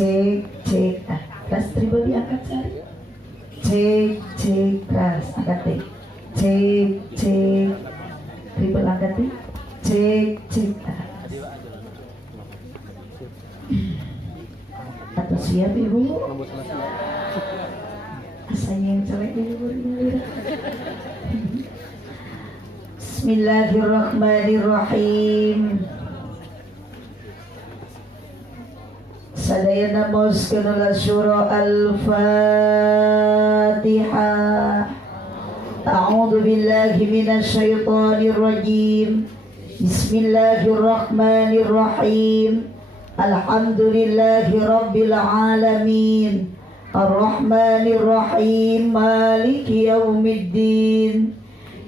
cek terus triple diangkat cari cek terus angkat deh cek triple angkat deh cek atau siap ibu asanya yang celek ibu. Bismillahirrahmanirrahim. Sadayana mauskanul syura al-Fatihah. A'udzu billahi minasy syaithanir rajim. Bismillahirrahmanirrahim. Alhamdulillahi rabbil alamin. Ar-Rahmanir Rahim. Maliki yaumiddin.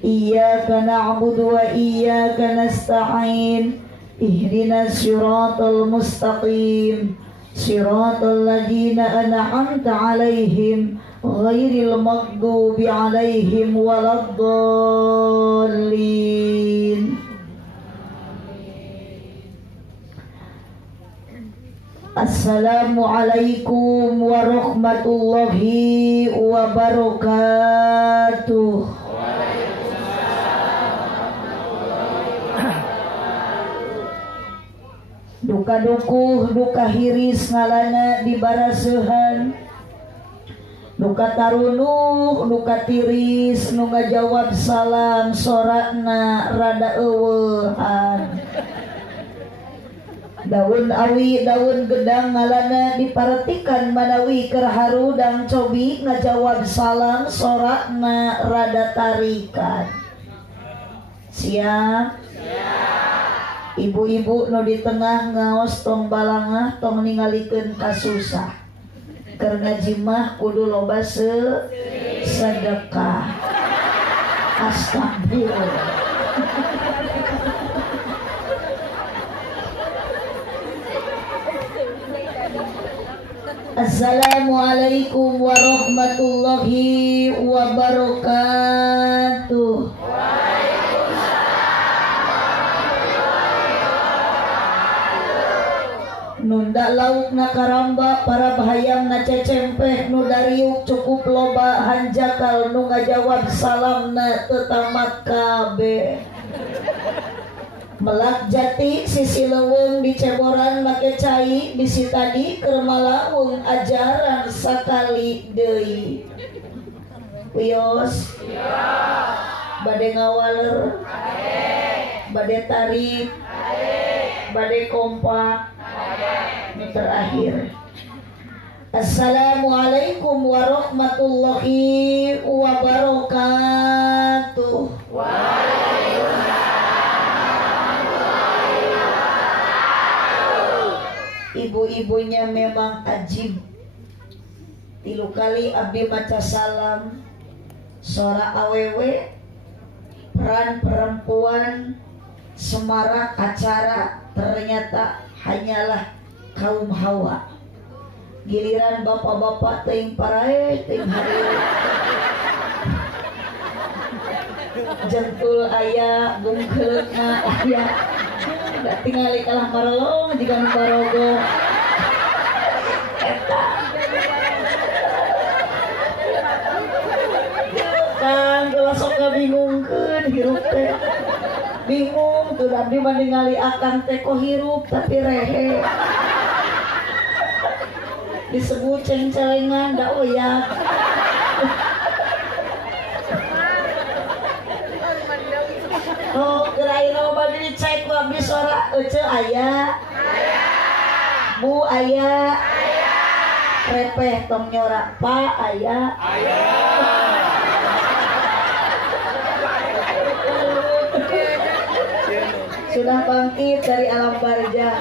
Iyyaka na'budu wa iyyaka nasta'in. Ihdinas siratal mustaqim. Siratal ladzina an'amta 'alaihim ghairil maghdubi 'alaihim waladdallin. Assalamualaikum warahmatullahi wabarakatuh. Duka dukuh, duka hiris ngalana di baraseuhan. Duka tarunuh, duka tiris nu ngajawab salam sorakna rada eueuhan. Daun awi, daun gedang ngalana diparetikan manawi keur harudang cobi ngajawab salam sorakna rada tarikan. Siap? Ibu-ibu nu di tengah ngaos tong balangah tong ningalikeun kasusah. Keur ngaji mah kudu loba sedekah. Astagfirullah. Assalamualaikum warahmatullahi wabarakatuh. Nunda lauk na karamba para bahayam na cecempeh nu dariuk cukup loba hanjakal nu ngajawab salam na tetamat kabe. Melak jati sisi leweng di ceboran make cai bisi tadi keur malaung ajaran sakali deui. Wios bade ngawaler bade tarik bade kompak. Ini terakhir. Assalamualaikum warahmatullahi wabarakatuh. Ibu-ibunya memang ajib. Tilu kali abdi maca salam. Sora awewe, peran perempuan, semarak acara, ternyata hanyalah kaum Hawa. Giliran bapak-bapak teuing parae teuing hari jentul aya bungkeulna aya da tingali kalah marolong jiga nu barogo eta kan geus sok kabingungkeun hirup teh bingung tuh abdi mah ningali akang teh kok hirup tapi rehe disebut ceng-celengan da oyak. Oh gerai loba dicek ku abdi sora ece aya bu aya repeh tong nyorak pa aya sudah bangkit dari alam barzah.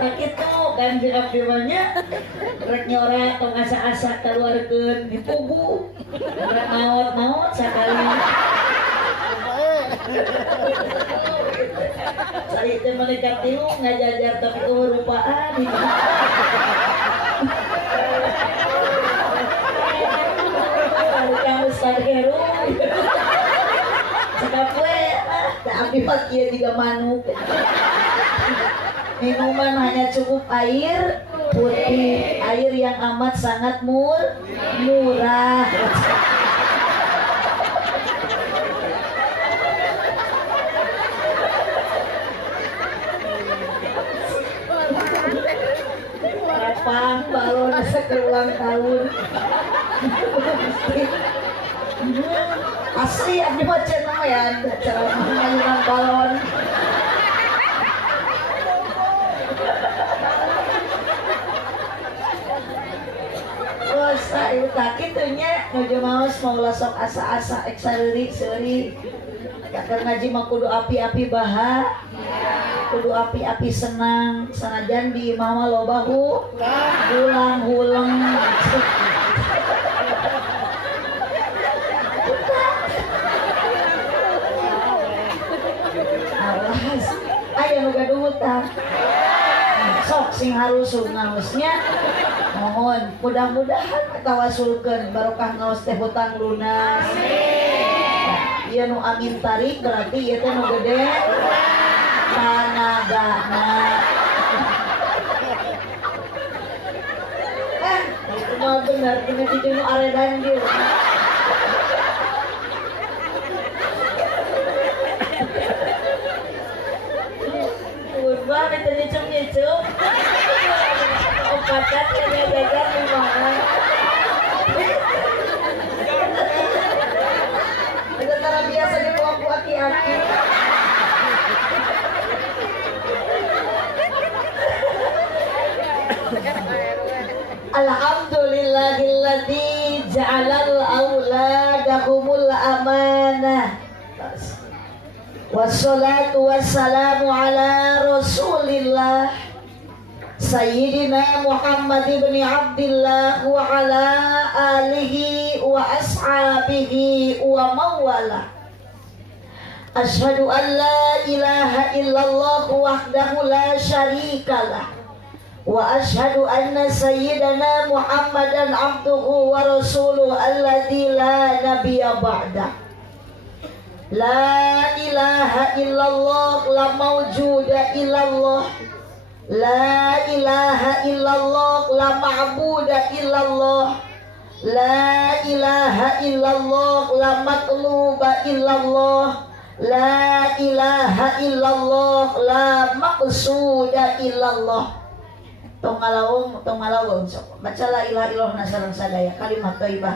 Nah gitu kan di abdi manya rek nyorak tong asa-asa keluarkeun dipugu rek maot sakali cari teh menekat tiung ngajajar tapi keurupaan Ustaz Heru cakap we tak abdi mah kieu juga manuk. Minuman hanya cukup air putih, air yang amat sangat murah. Repang balon ulang tahun. Asli abdi mah cenah ya cara mainan balon. Saya tak kitunya nuju maos mau lasok asa-asa eksaliri seuri kakek ngaji mah kudu api-api baha kudu api-api senang sanajan di mama loba hulang-hulang awas aya nu gaduh tah sok sing harus ngaosnya mohon mudah-mudahan tawasulkeun barokah ngaos teh hutang lunas. Ieu nu amin tarik berarti ieu teh nu gede tanagana. Itu mah bener kena di nu aredan dieu. Urba minta nyecum-nyecum. Opacat jajan di mana? Ada cara biasa di pelaku aki-aki. Alhamdulillahilladzi ja'alal auladahumul amanah. Wassalatu wassalamu ala Rasulillah Sayyidina Muhammad ibn Abdillah wa ala alihi wa ashabihi wa mawala. Ashhadu an la ilaha illallah wahdahu la syarikalah wa ashhadu anna sayyidana Muhammadan abduhu wa rasuluhu alladzi la nabiyya ba'da. La ilaha illallah la mawjuda illallah. La ilaha illallah la ma'buda illallah. La ilaha illallah la matluba illallah. La ilaha illallah la maqsuda illallah. Tong ngalawung baca la ilaha illallah nasarang sadaya kalimat thayyibah.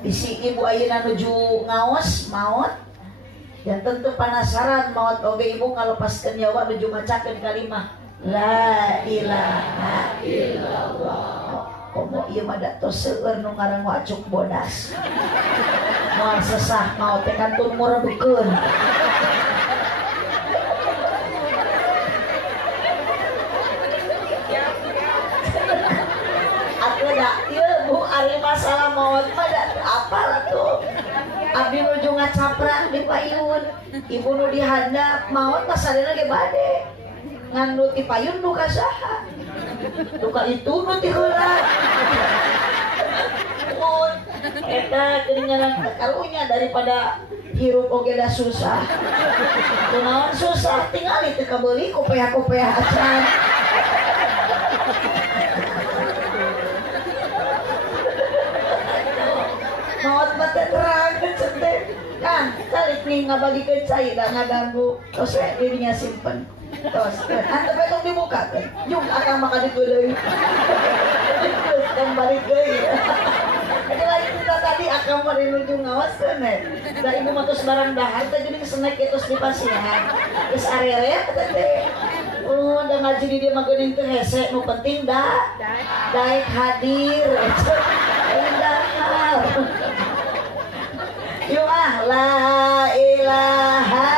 Bisi ibu ayeuna nuju ngaos maot dan tentu penasaran maot oge ibu ngalepaskeun nyawa nuju macakeun kalimat la ilaha illallah. Komo ieu mah da tos seueur nu ngaranna acuk bodas. Moal sesah maot teh kantun murebeukeun. Atuh da ieu Bu ari masalah maot mah da apalah tuh. Abdi nuju ngacaprang di payun. Ibu nu dihandap maot mah sadena ge bade. Ngan nu ti payun duka saha? Duka itu nu ti heula. Mun eta geuningan kalunya daripada hirup oge da susah. Kunaon susah tingali teu kabeuli kopeah-kopeah acan. Maot mah teh terang teh kan kalik nih ngabagikeun cai da ngaganggu tos we dirinya simpen tos antep tong dibuka teh jung akang maka digeuleuy kembali deui ada lagi kita tadi akang mari nuju ngaoskeun da ibu mah tos barang dahar teh geuning snack tos di pasihan geus arere teh da ngaji di dieu mah geuning teh hese nu penting daek hadir dahar. Yuk la ilaha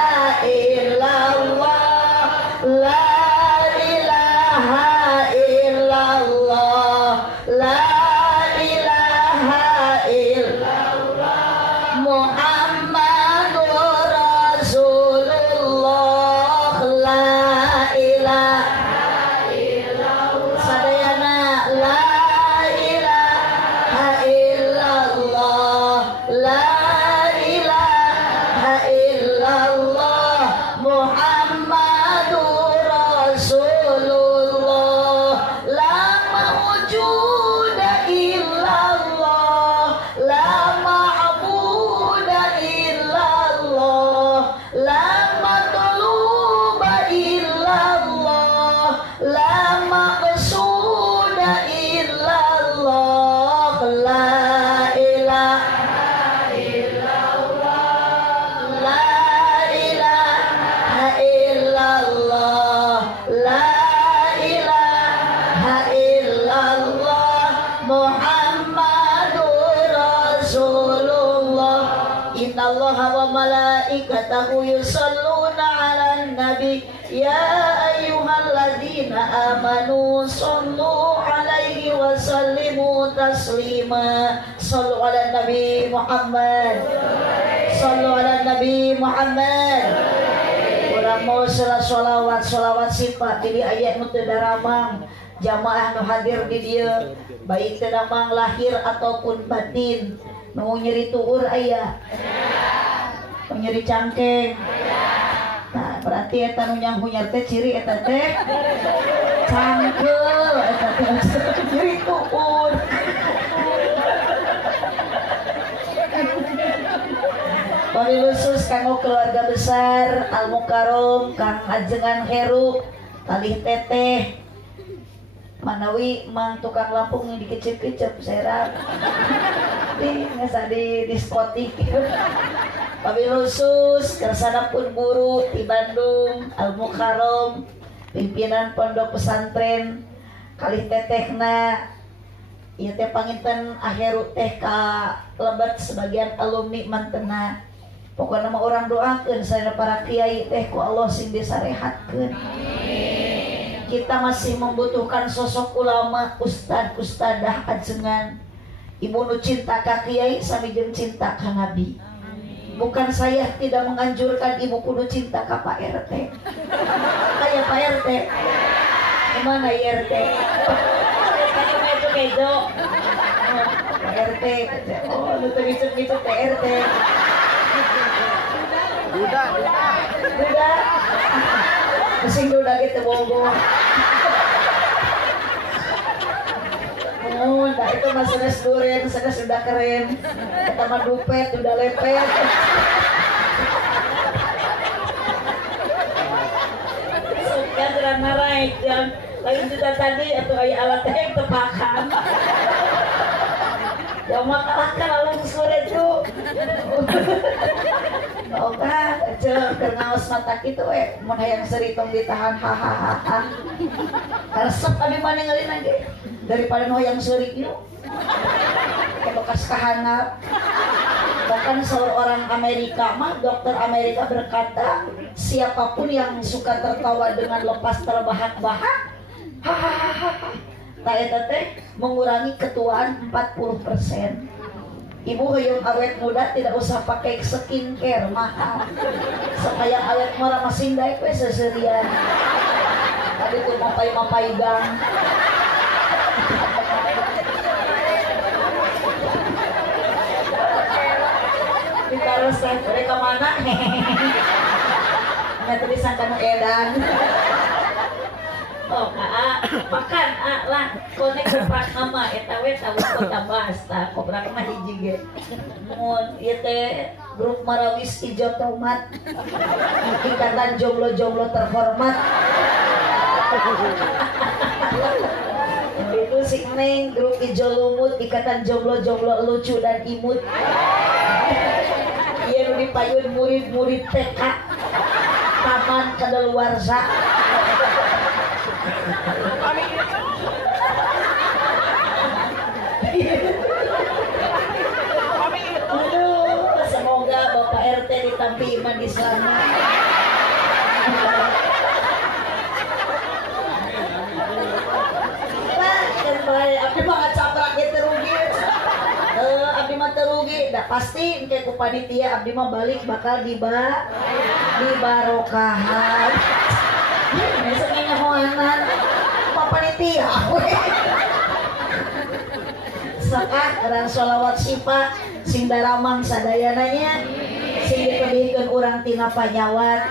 illallah la ilaha illallah la ilaha illallah Muhammadur Rasulullah la ilaha illallah sadayana la ilaha illallah la ilaha malaikatahu yusholluna 'alan nabi ya ayyuhalladzina amanu shollu 'alaihi wa sallimu taslima. Shollu 'alan nabi Muhammad, shollu 'alan nabi Muhammad. Urang mau sholawat sifat jadi ayat nu teu daramang jamaah nu hadir di dieu baik teu damang lahir ataupun batin. Nu nyeri tuur aya, nu nyeri cangkeng. Nah berarti eta nu nyanghunyar teh ciri eta teh cangkel, eta teh nyeri tuur. Wabilusus kanggo keluarga besar Al Mukarrom, Kang Ajengan Heru, Kalih Teteh, Manawi Mang tukang Lampung yang dikecep-kecep serap. Nggak di diskotik. Wabilusus kersanapun guru di Bandung Al Mukarrom, pimpinan pondok pesantren Kalih Tetehna. Ieu teh panginten Aheru teh ka lebat sebagian alumni mantena. Pokoknya mah orang doakeun sadaya para kiai teh ku Allah sing disarehatkeun. Kita masih membutuhkan sosok ulama, ustad, ustadah, ajengan. Ibu nu cinta ka kiai sami jeung cinta ka nabi. Bukan saya tidak menganjurkan ibu kudu cinta ka Pak RT. Aya Pak RT. Mana RT? Kejo. Pak RT. Oh, lu teh ngicep-ngicep Pak RT. Duda. Pusing duda gitu bogo. Oh, nah itu mah sanes duren, sanes udah keren. Kita mah dupet, udah lepet. Suka drama naik jam. Lagi sudah tadi atau ayah alatnya yang tepakan. Ya mah kalahkan lalu sore tuh. Oke, cek kernaos mata gitu mun hayang seuri tong ditahan hahaha. Resep abi mana ngalin lagi daripada nu hayang seuri kieu. Bekas kahanap. Bahkan seorang Amerika mah dokter Amerika berkata, siapapun yang suka tertawa dengan lepas terbahak-bahak, hahaha, tak eta teh mengurangi ketuaan 40%. Ibu hoyong awet muda tidak usah pakai skincare mahal. Supaya awet murah masing daek we seserian. Tadi tuh mapai gang. Ditaruh mereka mana? Nggak tulisan kanu edan. Oh, makan lah konek kepak nama eta we tahu kota basta koprak mah hiji ge. Mun ieu teh grup Marawis Ijo Tomat. Ikatan jomblo-jomblo terhormat. Itu si Neng grup Ijo Lumut, ikatan jomblo-jomblo lucu dan imut. Ieu nu dipayun murid-murid TK Taman Kadaluarsa. Aduh, semoga Bapak RT ditampi iman di sana. Abdi mah ngacabrak gitu rugi. Abdi mah terugi, dah pasti kayak ku panitia abdi mah balik bakal dibarokahan. Besok ini hoanan apa panitia? Sakah orang sholawat sifat sing daramang sadayananya, sing ditebihkeun urang tina panyawat,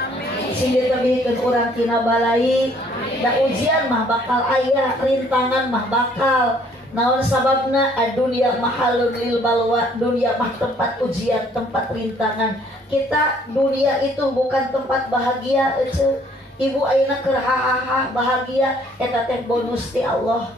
sing ditebihkeun urang tina balai. Da ujian mah bakal aya, rintangan mah bakal. Naon sababna adunya mahalun lil balwa, dunia mah tempat ujian, tempat rintangan. Kita dunia itu bukan tempat bahagia ece. Ibu ayeuna keur hahaha bahagia eta teh bonus ti Allah.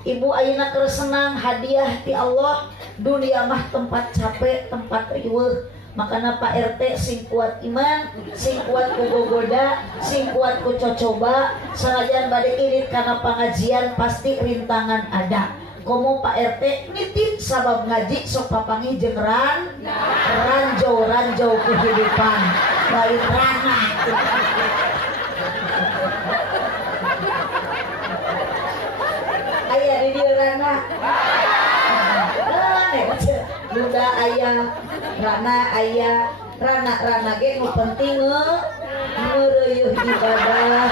Ibu ayeuna keur senang hadiah ti Allah. Dunia mah tempat capek, tempat riweuh. Makana Pak RT sing kuat iman, sing kuat ku gogoda, sing kuat ku cocoba, sanajan bade irit kana pangajian pasti rintangan ada. komo Pak RT nitip sabab ngaji sok papangi jeung ranjau kehidupan lain ranah. Aya di dieu ranah. Bunda aya, rana aya, rana ge nu penting ngeureuyeuh ibadah,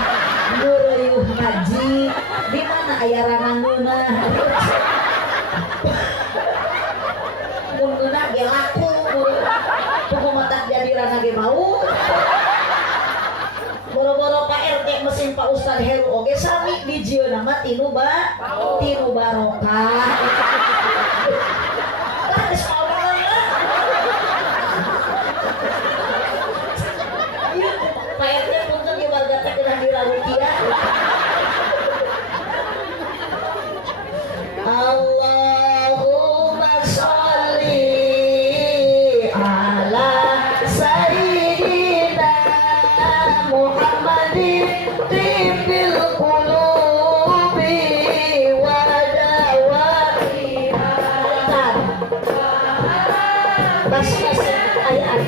ngeureuyeuh ngaji. Di mana aya ranangeuna? Mun geuna ge laku, kumaha tak jadi rana ge mau. Boro-boro Pak RT mesin Pak Ustad Heru oge sami dijieuna mah tinu barokah. Pak RT punten di warga teh kedah dirarupiah. Allahumma sholli ala sayyidina Muhammadin tibbil qulubi wa dawaiha. Bas ayat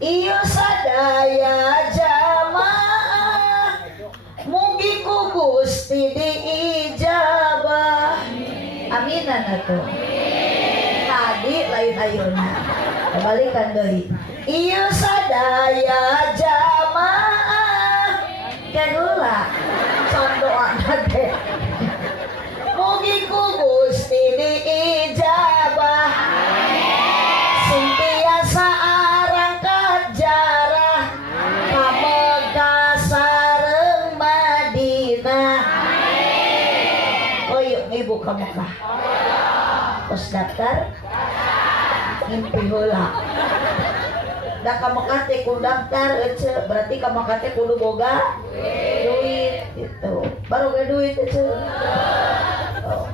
Iyo sadaya jamaah mugi ku Gusti diijabah. Aminan atuh. Tadi lain ayeuna. Balikan deui. Iyo sadaya jamaah keula condoana teh. Mugi ku Gusti diijabah. Sing tiasa arangkat jarah ka Mekah sareng Madinah. Oh yuk ibu ka Mekah. Pos daftar ngimpi heula. Da ka Mekah teh kudu daftar ece, berarti ka Mekah teh kudu boga duit gitu. Baru ge duit ece.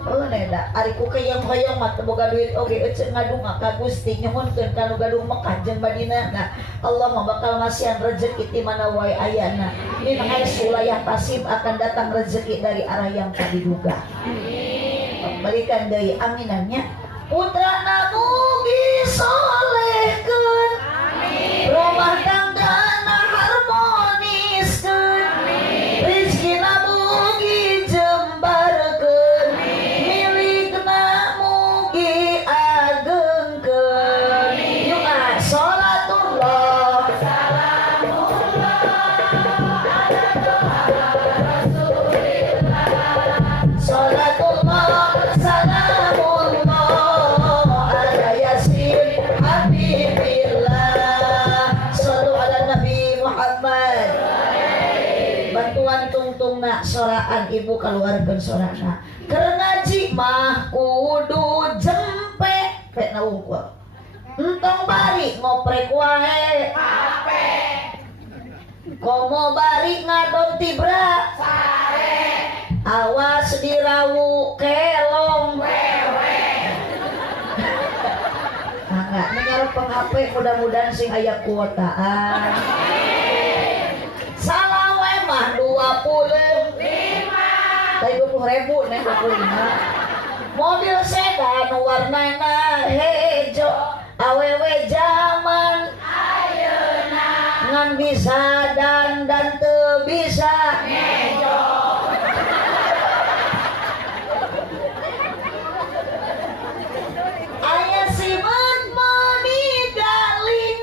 Oh neda ari ku kayang-kayang mah boga duit oge ece ngadunga ka Gusti nyuhunkeun ka nu gadung Mekah jeung Madinah. Nah Allah mah bakal masihan rezeki di mana wae ayana. Di mangais wilayah Tasib akan datang rezeki dari arah yang tak diduga. Balikan deui aminannya. Putrana mugi solehkeun, rumah tanggana harmoniskeun, rizkina mugi jembarkeun, milikna mugi agengkeun. Yuk sholatullah salamullah ala toha rasulillah. Sholatullah salamullah ala yasin silakan ibu keluarkan sorana. Keur ngaji mah kudu jempe pe naungkul. Entong bari ngoprek wae. Ape. Komo bari ngadon tibra. Sare. Awas dirawu kelong. Wewe. Enggak ngarep peng HP mudah-mudahan sing aya kuotaan. Salawe mah 25. Tadi 20.000 nih 25. Mobil sedan warnana hejo. Awewe zaman ayeuna ngan bisa dan teu bisa ngejo. Aya siman mani daling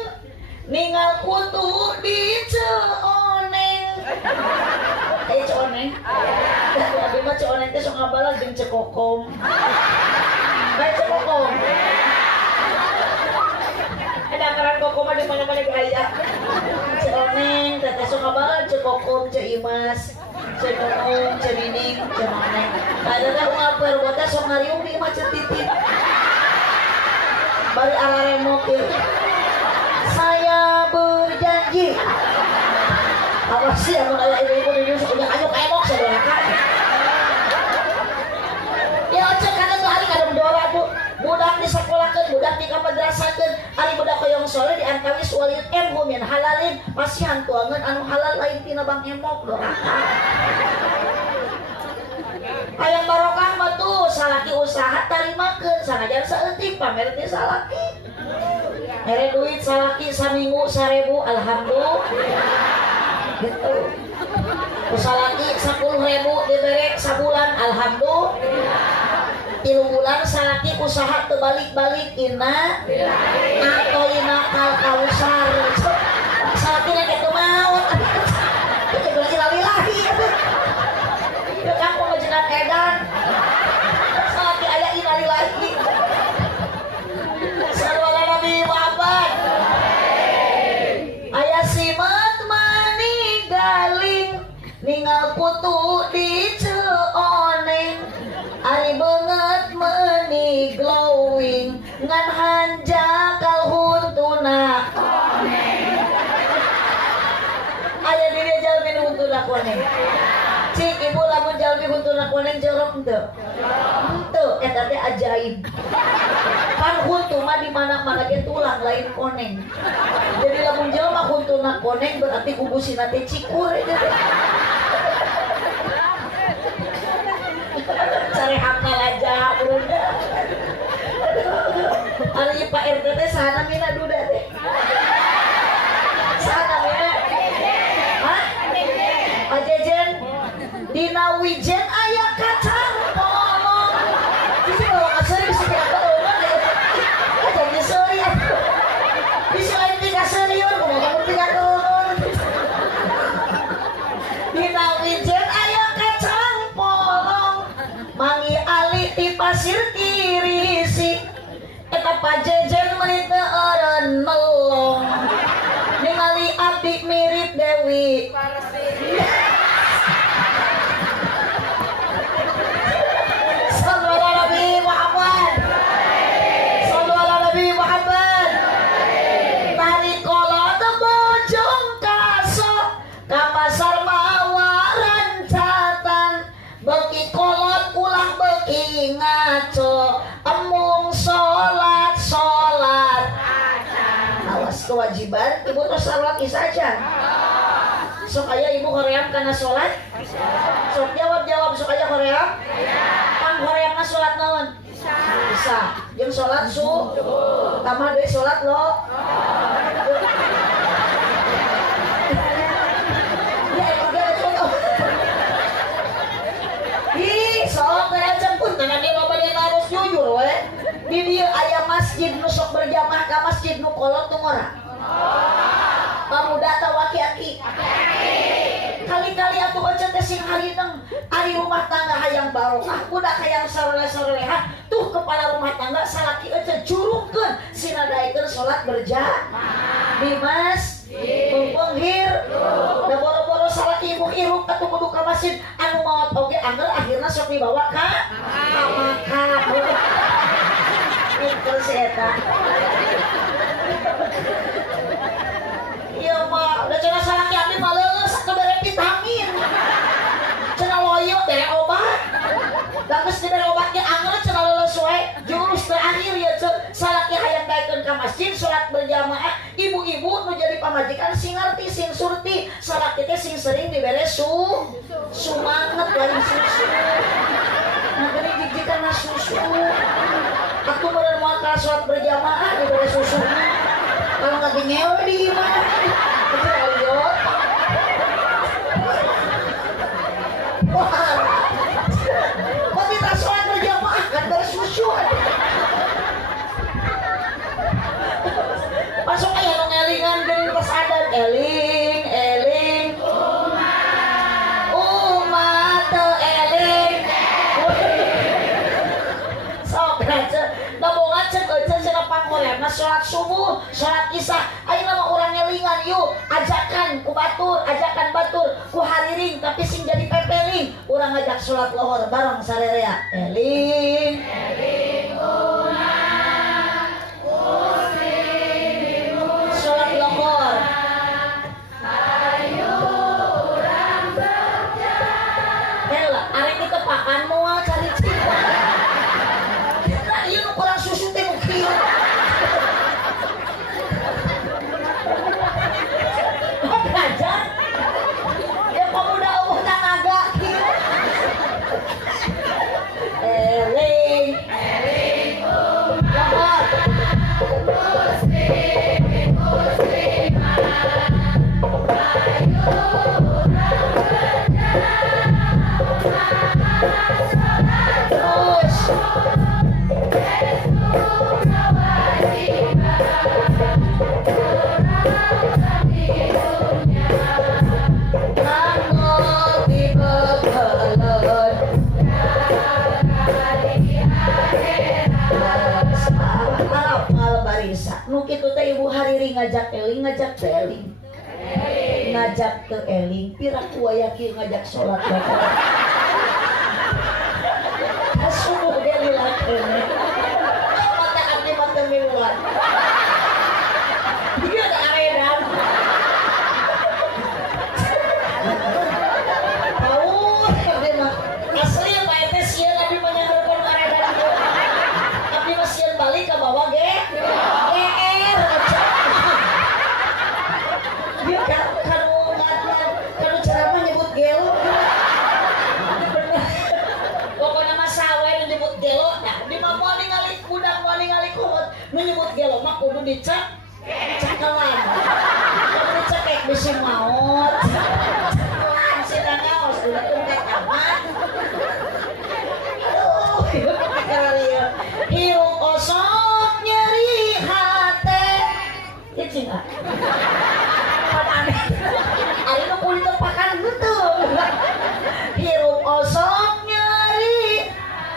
ningal kutu di ceoneng. Ceoneng? Tapi mah ceoneng teh sok ngabalan jeung cekokom. Bae cekokom. Dakaran kokom di mana-mana gaya. Ceoneng, teteh sok ngabalan cekokom, ceimas, cekokom, cemining, cemoneng. Ada teh ngaper bota sok ngariung di imah cetitip. Bari araremok ieu. Saya berjanji. Awas sih amun aya ibu-ibu di dieu sok anyuk emok saudara. Ya cek kana tuh hari kada mendora tuh. Budak disekolahkeun, budak di madrasahkeun, ari budak hoyong soleh di antawis walid emhum min halalin, pasti hantuangeun anu halal lain tina bang emok doraka. Hayang barokah mah tuh salaki usaha tarimakeun, sanajan saeutik pamer ti salaki. Mere duit salaki saminggu 1.000, alhamdulillah. Gitu. Usalaki 10.000 dibere sabulan, alhamdulillah. 3 bulan salaki usaha terbalik-balik ina atau ina kausar salaki nek itu mau itu lagi lali-lali itu kan pengajian edan salaki aya ina lali-lali salawat Nabi Muhammad aya simat mani galing ningal kutu di ceoneng ari banget meni glowing ngan hanja kalhuntuna koneng aya diri jalmi huntuna koneng cik ibu lamun jalmi huntuna koneng jorok henteu henteu eta teh ajaib pan huntu mah di mana-mana ge tulang lain koneng jadi lamun jelema huntuna koneng berarti kubusina teh cikur eta teh cari hafal aja udah. Ari Pak RT teh sahana mina duda teh. Sahana mina. Hah? Pak Jejen dina wijen aya kacang polong. Bisa bawa kasari bisa apa orang aya. Jadi seuri. Bisa lain tiga serius, ngomong tiga turun. Dina wijen aya kacang polong. Mangi ali ti pasir kirisi eta pajejen meuni teu eureun melong ningali abdi mirip Dewi sallallahu alaihi Muhammad sallallahu alaihi Muhammad tari kolot bojong kaso ka pasar mawaran catan beki kolot ulah beki ngaco emung sholat awas kewajiban ibu terus sholat saja sok aya ibu hoream karena sholat sok jawab sok aya hoream kan hoream na sholat naon bisa jeung sholat tambah deui sholat lo sok berencang pun karena dia loba dia harus jujur we. Di dieu aya masjid nu sok berjamaah ka masjid nu kolot teu ngora. Pamuda teh laki-laki. Kali-kali atuh aja teh sing harideng ari rumah tangga hayang barokah, budak hayang sareleh-sarelehan, tuh kepala rumah tangga salaki aja jurukeun sinadaikeun salat berjamaah. Dimas mumpung hir da boro-boro salaki ibu iruk atuh kudu ka masjid anu maot oge angger akhirna sok dibawa ka makan. Pinter si eta. Iya mah, udah cenah salaki abdi mah leuleus atuh bere vitamin. Cenah loyo bere obat. Da geus dibere obatnya angger cenah leuleus we. Jurus terakhir ya salaki hayang daekeun ka masjid salat berjamaah, ibu-ibu nu jadi pamajikan sing ngarti sing surti, salaki teh sing sering dibere sumanget lain susu. Nah geuning jijikan susu. Aku bener mau ka salat berjamaah dibere susu. Kalau nggak ngewe di gimana? Itu aliot. Wah, kok kita sholat berjamaah kan bersusu? Masuk aja lo ngelingan dari pas adat eling, eling. Umat eling. Sok aja. Nabongan cek aja cenah pangorena sholat subuh, sholat isya. Ayeuna mah urang ngelingan yuk, ajakan ku batur, ajakan batur ku hariring tapi sing jadi pepeling. Urang ngajak sholat lohor bareng sarerea. Eling, eling umat muslim. Sholat lohor. Ayo urang berjalan. Hela, ari kita pakan moal cari cinta. Ieu kurang susu teh mungkin. Belajar. Ya pemuda umur tenaga. Eling, eling umat muslim muslimah. Ayo urang berjalan. Terus. Nu kitu teh ibu hariri ngajak eling, ngajak teh eling. Ngajak ke eling, pira ku aya kieu ngajak salat bae. Asubuh ge dilakeun. Mata abdi mah teu miluan. Dia ada aredan. Tahu abdi mah asli mah eta sieun abdi mah nyangreupkeun aredan ieu. Abdi mah sieun balik ka bawah ge. Dia kalau ceramah nyebut gelo. Pokoknya mah sawe nyebut gelo. Nah, di mah moal ningali budak moal ningali kuat nyebut gelo mah kudu dicek cakelan. Kudu dicekek bisi maot. Cakelan sida ngaos udah tungkat aman. Aduh, hidup kekalian. Hiu kosong nyeri hate. Cicing ah. Ari nu kulit pakan betul. Hirup osok nyeri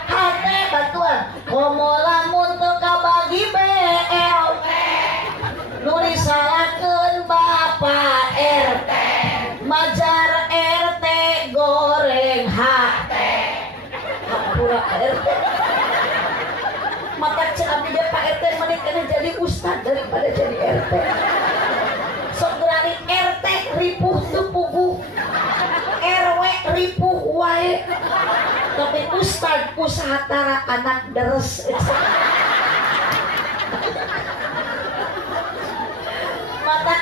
hate batuan. Komo lamun teu kabagi BLT. Nu disalahkeun Bapak RT. Majar RT goreng HT. Hampura RT. Maka abdi ge Pak RT mending kana jadi ustad daripada jadi RT. Sok berani RT ripuh teu puguh, RW ripuh wae, tapi ustad usahatara anak deres. Mata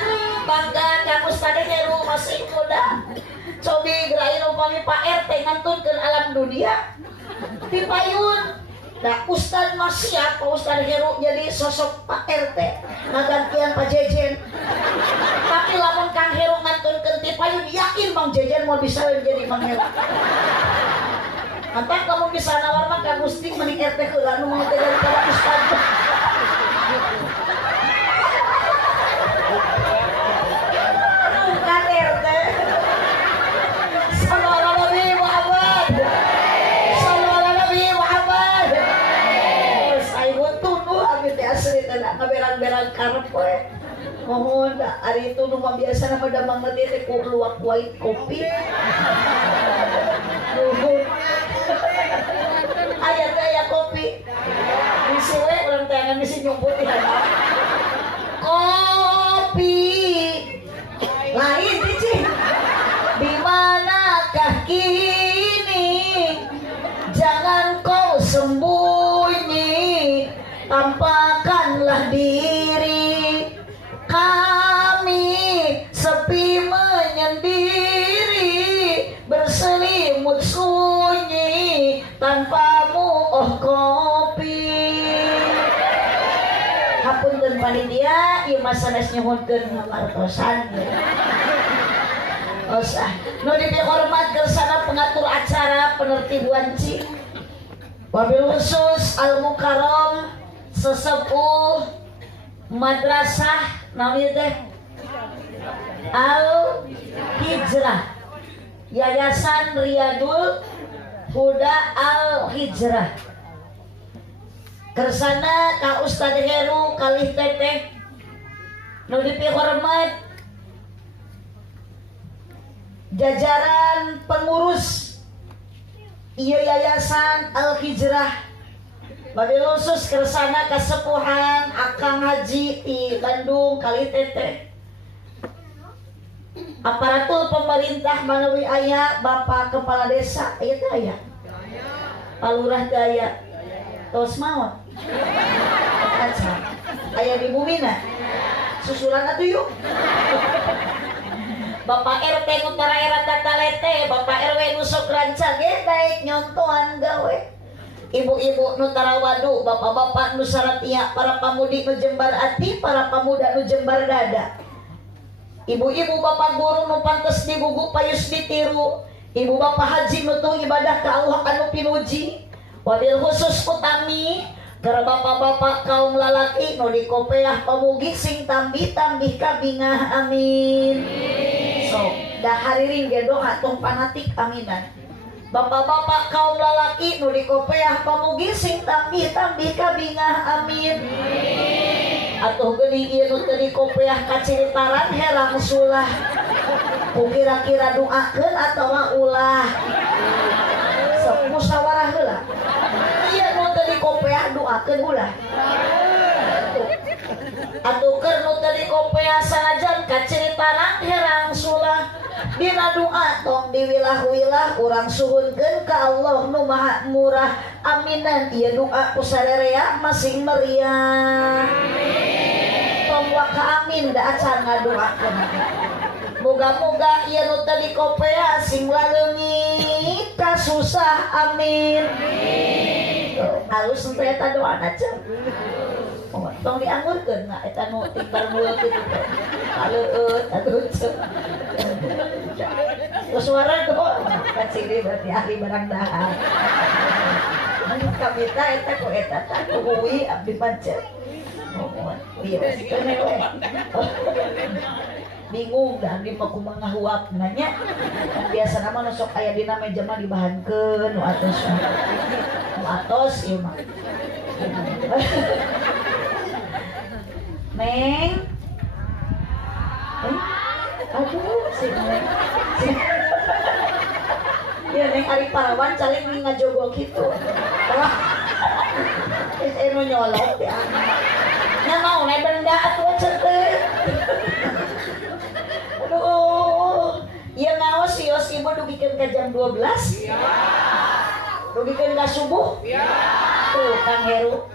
bangga kang ustad heru masih muda. Cobi gerain upami Pak RT ngantunkeun alam dunia dipayun. Nah, Ustad mah siap, Pak Ustad Heru jadi sosok Pak RT ngagantian Pak Jejen. Tapi lamun Kang Heru ngantunkeun ti payun yakin Mang Jejen mau bisa jadi Mang Heru. Mantap kamu bisa nawar mah Kang Gusti mending RT heula nu mau teh daripada Ustad. Bukan RT. Ngaberang-berang karep we. Mohon ari itu nu biasa nama damang na teh ku luwak white kopi. Aya kopi. Bisi we urang teh ngan bisi nyumput ya. Kopi. Lain cicing. Di manakah kini? Jangan kau sembunyi, tampakkanlah diri. Kami sepi menyendiri, berselimut sunyi, tanpamu oh kopi. Hapunten panitia, ieu mah sanes nyuhunkeun ngamartosan. Osah, nu dihormat kersana pengatur acara penertibuan ci. Wabil khusus Al Mukarram sesepuh madrasah naon teh Al Hijrah, Yayasan Riyadul Huda Al Hijrah. Kersana ka Ustad Heru kalih teteh nu dihormat jajaran pengurus ieu Yayasan Al Hijrah. Wabil khusus kersana kasepuhan Akang Haji di Bandung kali teteh. Aparatur pemerintah manawi aya Bapak Kepala Desa aya teh aya. Palurah teh aya. Tos maot. Aca. Aya di Bumina. Susulan atuh yuk. Bapak RT nu taraera tatalete, Bapak RW nu sok rancang ge baik nyontohan gawe. Ibu-ibu nu tarawadu, bapak-bapak nu saratia, para pamudi nu jembar ati, para pemuda nu jembar dada. Ibu-ibu bapak guru nu pantes digugu payus ditiru. Ibu bapak haji nu tuh ibadah ka Allah anu pinuji. Wabil khusus utami keur bapak-bapak kaum lalaki nu dikopeah pamugi sing tambih-tambih kabingah amin. So, dah hariring ge doa tong panatik aminan. Bapak-bapak kaum lalaki nu dikopeah pamugi sing tambih-tambih kabingah amin. Atuh geuning ieu nu teu dikopeah kaciritaran herang sulah. Ku kira-kira doakeun atawa ulah. Sok musyawarah heula. Ieu nu teu dikopeah doakeun ulah. Atuh keur nu teu dikopeah sanajan kaciritaran herang sulah. Dina doa tong diwilah-wilah urang suhunkeun ka Allah nu Maha Murah. Aminan ieu doa ku sarerea masing meriah. Tong waka amin da acan ngadoakeun. Moga-moga ieu nu teu dikopeah sing laleungit ka susah amin. Alus teh eta doana cenah. Tong diangurkeun na eta nu timbar mulut kitu teh. Aleueut atuh cenah. Suara doa kan sini berarti ahli barang dahar. Kami ta eta ku eta ta kuwi abdi pancet. Iya, keneh we. Bingung dah di mah kumaha ngahuap nanya. Biasa nama sok aya dina meja mah dibahankeun nu atos. Nu atos ieu mah. Neng. Aduh, si Neng. Ya Neng Ari Parawan caleg nih ngajogol gitu. Wah. Nu nyolot ya. Nya mau naik benda atuh cenah. Aduh. Ieu ngaos sios ibu dugikeun ka jam 12? Iya. Dugikeun ka subuh? Iya. Tuh Kang Heru.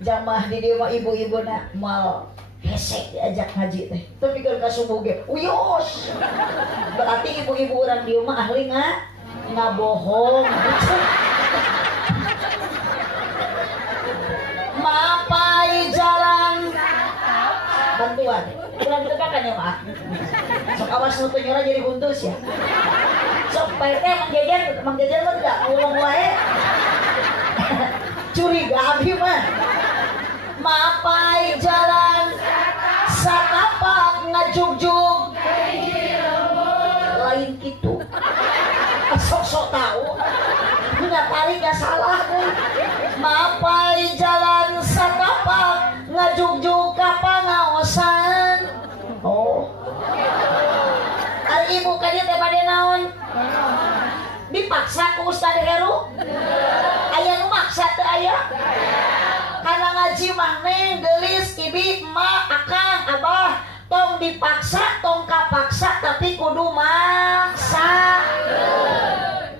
Jamaah di dieu mah ibu-ibuna mal hese diajak ngaji teh. Tapi keur ka subuh ge uyos. Berarti ibu-ibu urang dieu mah ahli ngabohong. Mapai jalan bantuan. Urang tepakan ya, Mak. Sok awas nu teu nyora jadi huntus ya. Sok Pak RT Mang Jejer mah tidak ngulung wae. Curiga abdi mah. Mapai jalan satapak ngajugjug lain kitu. Sok-sok tahu. Ngatali gak salah deh. Mapai jalan satapak ngajugjug ka pangaosan. ku Ustaz Heru? Aya nu maksa teu aya? Kana ngaji mah neng, geulis, bibi, emak, akang, abah, tong dipaksa, tong kapaksa, tapi kudu maksa.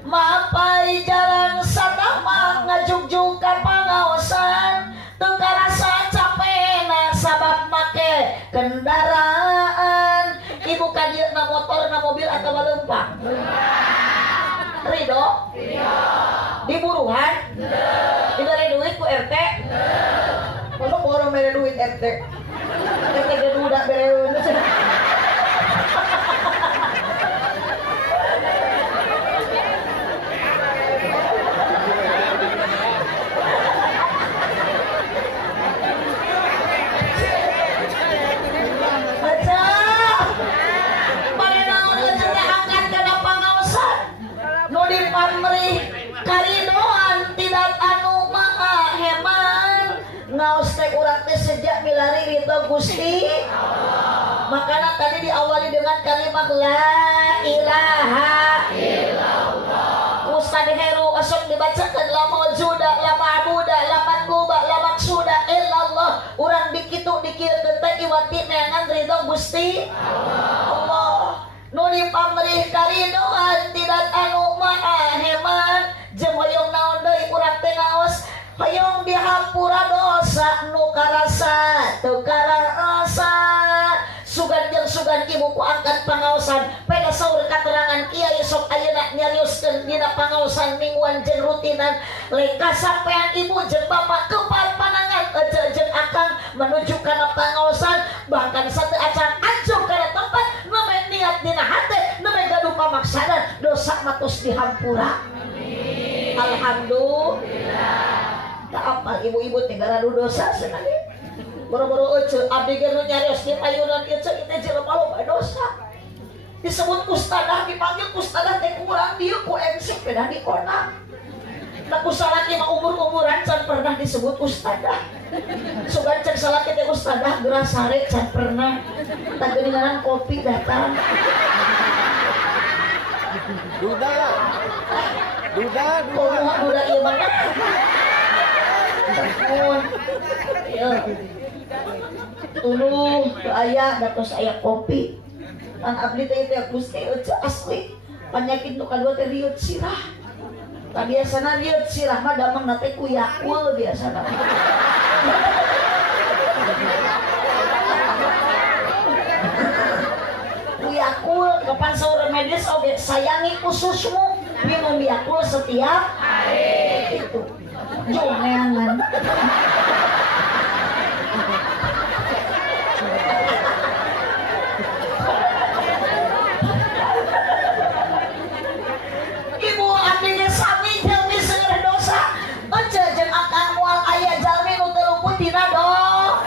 Mapai jalan satamak ngajugjug ka pangaosan, teu karasa capena sabab make kendaraan. Ibu ka dieu na motor na mobil atawa leumpang? Ridho? Diburuhan? Diberi duit ku RT? Kalau orang beri duit RT? RT gede udah beri duit. Karidoan tidak anu maha heman ngaos teh urang teh sejak milari ridho Gusti makana tadi diawali dengan kalimat la ilaha illallah. Ustaz Heru asal dibacakan la maujuda la ma'buda la manguba la maksuda illallah. Urang dikitu dikieun teh iwati neangan ridho Gusti Allah. Nu dipamrih karidoan tidak anu maha heman jeung hoyong naon deui urang teh ngaos hoyong dihampura dosa nu karasa teu karasa sugan jeung sugan ibu ku angkat pangaosan peda saur katerangan kiai sok ayeuna nyarioskeun dina pangaosan mingguan jeung rutinan lain kasampean ibu jeung bapak kepal panangan jeung akang menuju kana pangaosan bahkan satu acan anjuk kana tempat name niat dina hate name gaduh pamaksanan dosa matos dihampura. Alhamdulillah. Tak apal ibu-ibu teh garadu dosa sekali. Boro-boro euceul abdi ge nu nyarios di payunan ieu ceuk teh jelema loba dosa. Disebut ustadah dipanggil ustadah teh kurang dieu ku MC pedah dikonang. Da ku salaki mah umur-umuran can pernah disebut ustadah. Sugan cek salaki teh ustadah geura sare can pernah. Tak geuningan kopi datang. Duda ieu mana? Ieu. Tuluh aya datos aya kopi. Kan abdi teh Gusti asli. Panyakit nu kadua teh riut sirah. Tah biasana riut sirah mah damang teh ku Yakult biasana. Ku Yakult kapan saur medis oge sayangi khususmu. Minum Yakult setiap hari itu jongangan. Ibu abdi ge sami jalmi seueur dosa ece jeung akang moal aya jalmi nu teu luput tina dosa.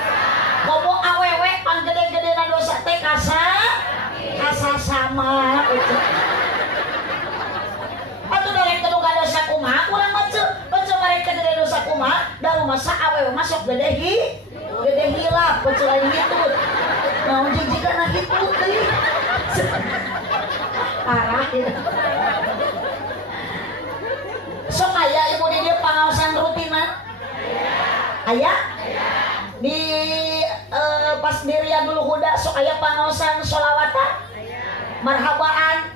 Komo awewe pan gede-gedena dosa teh kasa sama ece. Dosa kumaha urang mah ceu mereka gede dosa kumaha da masa awewe masuk gede hilap peuceul lain hitut naon jijigana hitut deui parah ya. Sok aya ibu di dieu pangaosan rutinan aya di pas di Riyadul Huda sok aya pangaosan sholawatan marhabaan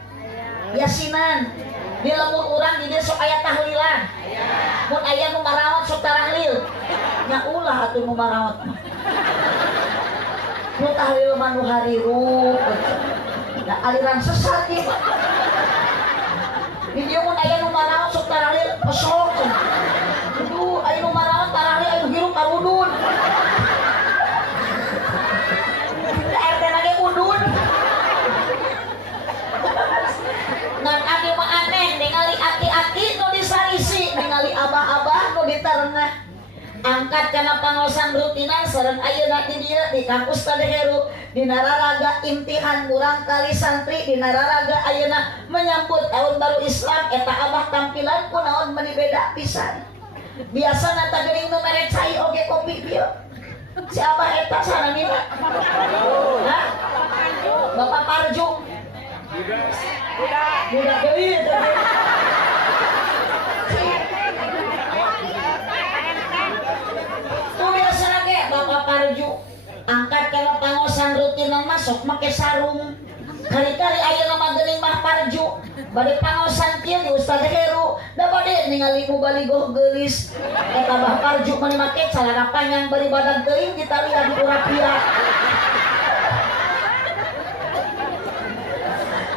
yasinan di lemur urang di dieu sok aya tahlilan. Mun aya nu marawat sok tahlil. Nya ulah atuh nu marawat mah. Nu tahlil mah nu harirup. Da aliran sesat ieu. Di dieu mun aya nu marawat sok tahlil pesok. Aduh, aya nu marawat tahlil aya hirup karudun. RT lagi udun. Ngan abdi mah aneh ningali aki-aki nu disarisi ningali abah-abah nu di tarengah angkat kana pangaosan rutinan sareng ayeuna di dieu di kampus Ustaz Heru dina raraga imtihan murang kali santri dina raraga ayeuna menyambut tahun baru Islam eta abah tampilan kunaon meuni beda pisan biasana teh geuning nu mere cai oge kopi bieu si abah eta sanamina hah Bapak Parjung Budak deui angkat kana pangosan rutin nang masuk make sarung kali-kali aya nama geuning mah parju bade pangosan kieu di Ustaz Heru da bade ningali mubaligoh geulis eta mah parju mani make calana panjang bari badan teuing kita lihat ku rapia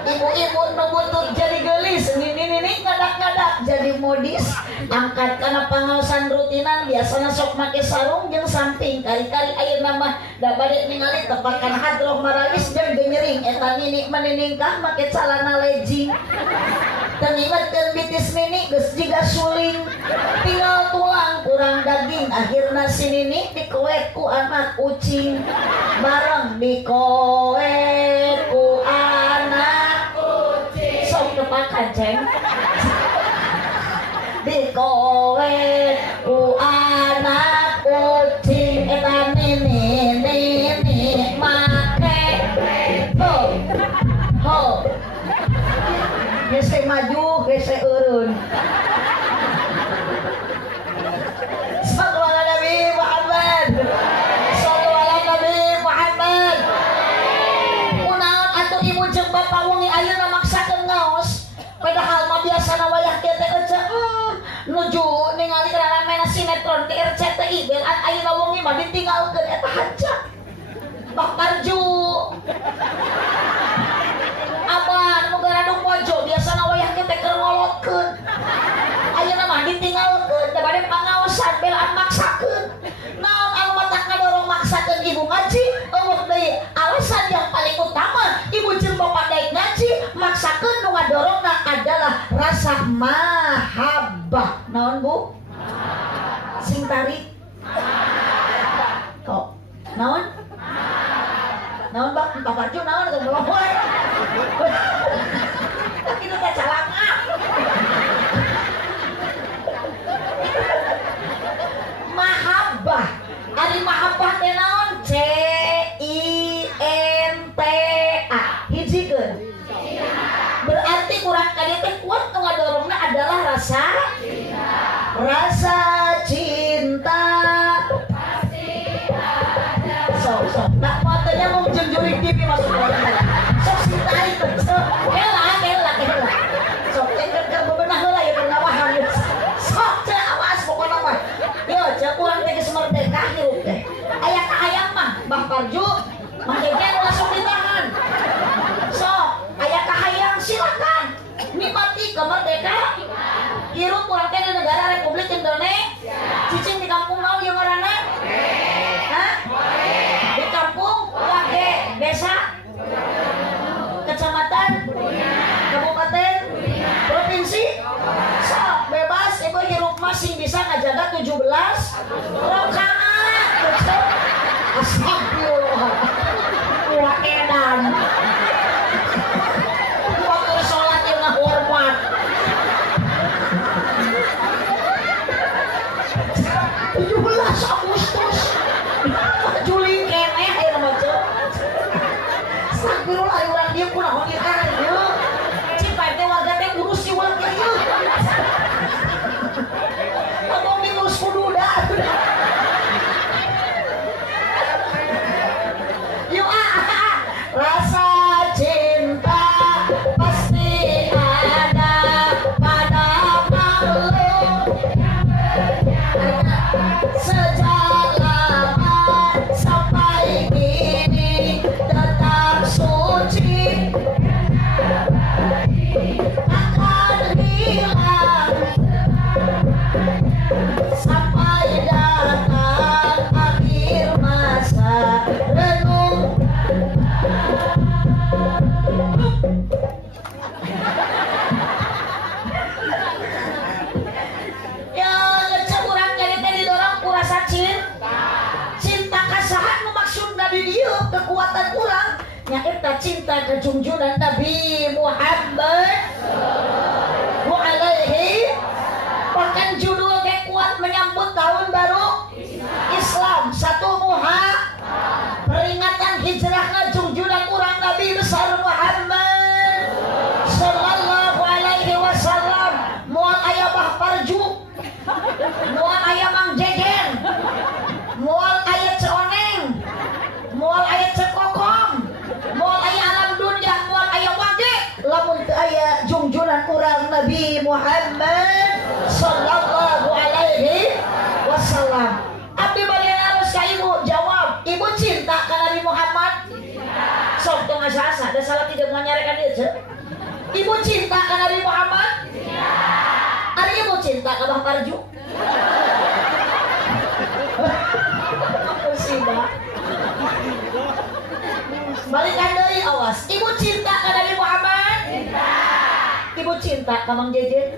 ibu-ibu nu butuh jadi geulis nini ngadak-ngadak jadi modis angkat kana pangaosan rutinan biasana sok make sarung jeung samping kali-kali ayeuna mah da bade ningali tepakan hadroh maralis jeung genyering eta nini meniningkah make calana legging teu ngingetkeun bitis nini geus jiga suling tinggal tulang kurang daging akhirna si nini dikoek ku anak kucing bareng dikoek ku anak tepakan ceng dikoek ku anak kucing eta nini make ho geus maju geus eureun sallallahu alaihi Muhammad sallallahu alaihi Muhammad kunaon atuh ibu jeung bapa wengi ayeuna maksakeun ngaos padahal mah biasana wayah kieu teh ece nuju ningali ramena sinetron di RCTI bean ayeuna wengi mah ditinggalkeun eta haja Bak Parju abah nu garadu pojo biasana wayah kieu teh keur ngolotkeun ayeuna mah ditinggalkeun da bade pangaosan belaan maksakeun naon anu matak ngadorong maksakeun ibu ngaji eueuh deui alasan yang paling utama ibu jeung bapa daek ngaji maksakeun nu ngadorongna adalah rasa mahabbah. Naon Bu? Sing tarik. Kok? Naon? Naon Bak? Pak Parju naon atuh belum poe. Kitu teh calaka. Mahabbah. Ari mahabbah teh naon? C-I-N-T-A. Hijikeun. Berarti kurang kali teh kuat nu ngadorongna adalah rasa cinta. Sok tak matanya mau jeung TV masuk sok cinta itu kela sok teh bebenah heula ya pengawahan sok teh awas pokona mah yo cek urang teh geus merdeka hirup teh aya kahayang mah Bang Parju Mang Jejen langsung ditahan sok aya kahayang silakan nikmati kemerdekaan hirup urang teh di negara Republik Indonesia cicing di kampung naon ieu ngaranna di kampung Wage desa kecamatan kabupaten provinsi sok bebas ibu hirup masih bisa ngajaga 17 rakaat astagfirullah kuat edan waktu sholat yang hormat 17 Agustus Juli kene ayeuna mah ceu astagfirullah aya urang dieu kunaon ieu ieu cipai teh warga teh urus si warga ieu ngomong diurus ku duda yuk rasa cinta pasti ada pada makhluk sejak lama sampai kini tetap suci akan hilang sampai datang akhir masa renung. Ya leceh urang jadi teh didorong ku rasa cinta kasahan nu maksudna di dieu kekuatan urang nyaeta cinta ka junjungan Nabi Muhammad sallallahu alaihi bahkan judul ge kuat menyambut tahun baru Islam 1 Muharram peringatan hijrahna junjungan urang Nabi besar Muhammad sallallahu alaihi wasallam moal aya Bah Parju moal aya Mang Jejen moal aya Ceoneng Muhammad sallallahu alaihi wasallam. Abdi bari harus ka ibu jawab, ibu cinta ka Nabi Muhammad? Sok tong asa-asa, da salah tidak nganyarekan ieu ce. Ibu cinta ka Nabi Muhammad? Ari ibu cinta ka Bang Parju? Musibah. Balikan deui awas. Ibu cinta ka Nabi Muhammad? Ibu cinta ka Mang Jeje?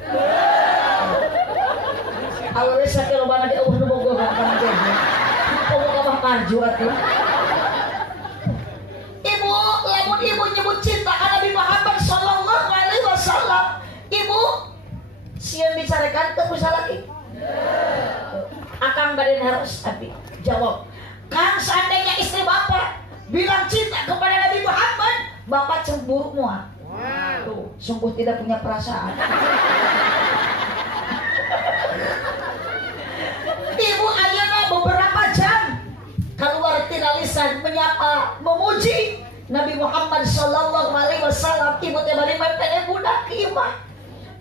Awewe sakit lobana di eueuh nu bogoh ka Mang Jeje. Komo ka Bang Parju atuh. Ibu, lamun ibu nyebut cinta ka Nabi Muhammad sallallahu alaihi wasallam, ibu sieun bicarekan teu bisa lagi. Akang badan harus tapi jawab. Kang, seandainya istri bapak bilang cinta kepada Nabi Muhammad, bapak cemburu mual. Tuh, sungguh tidak punya perasaan. Ibu ayeuna beberapa jam keluar tina lisan menyapa, memuji Nabi Muhammad sallallahu alaihi wasallam. Ibu teh bari mantene budak imah.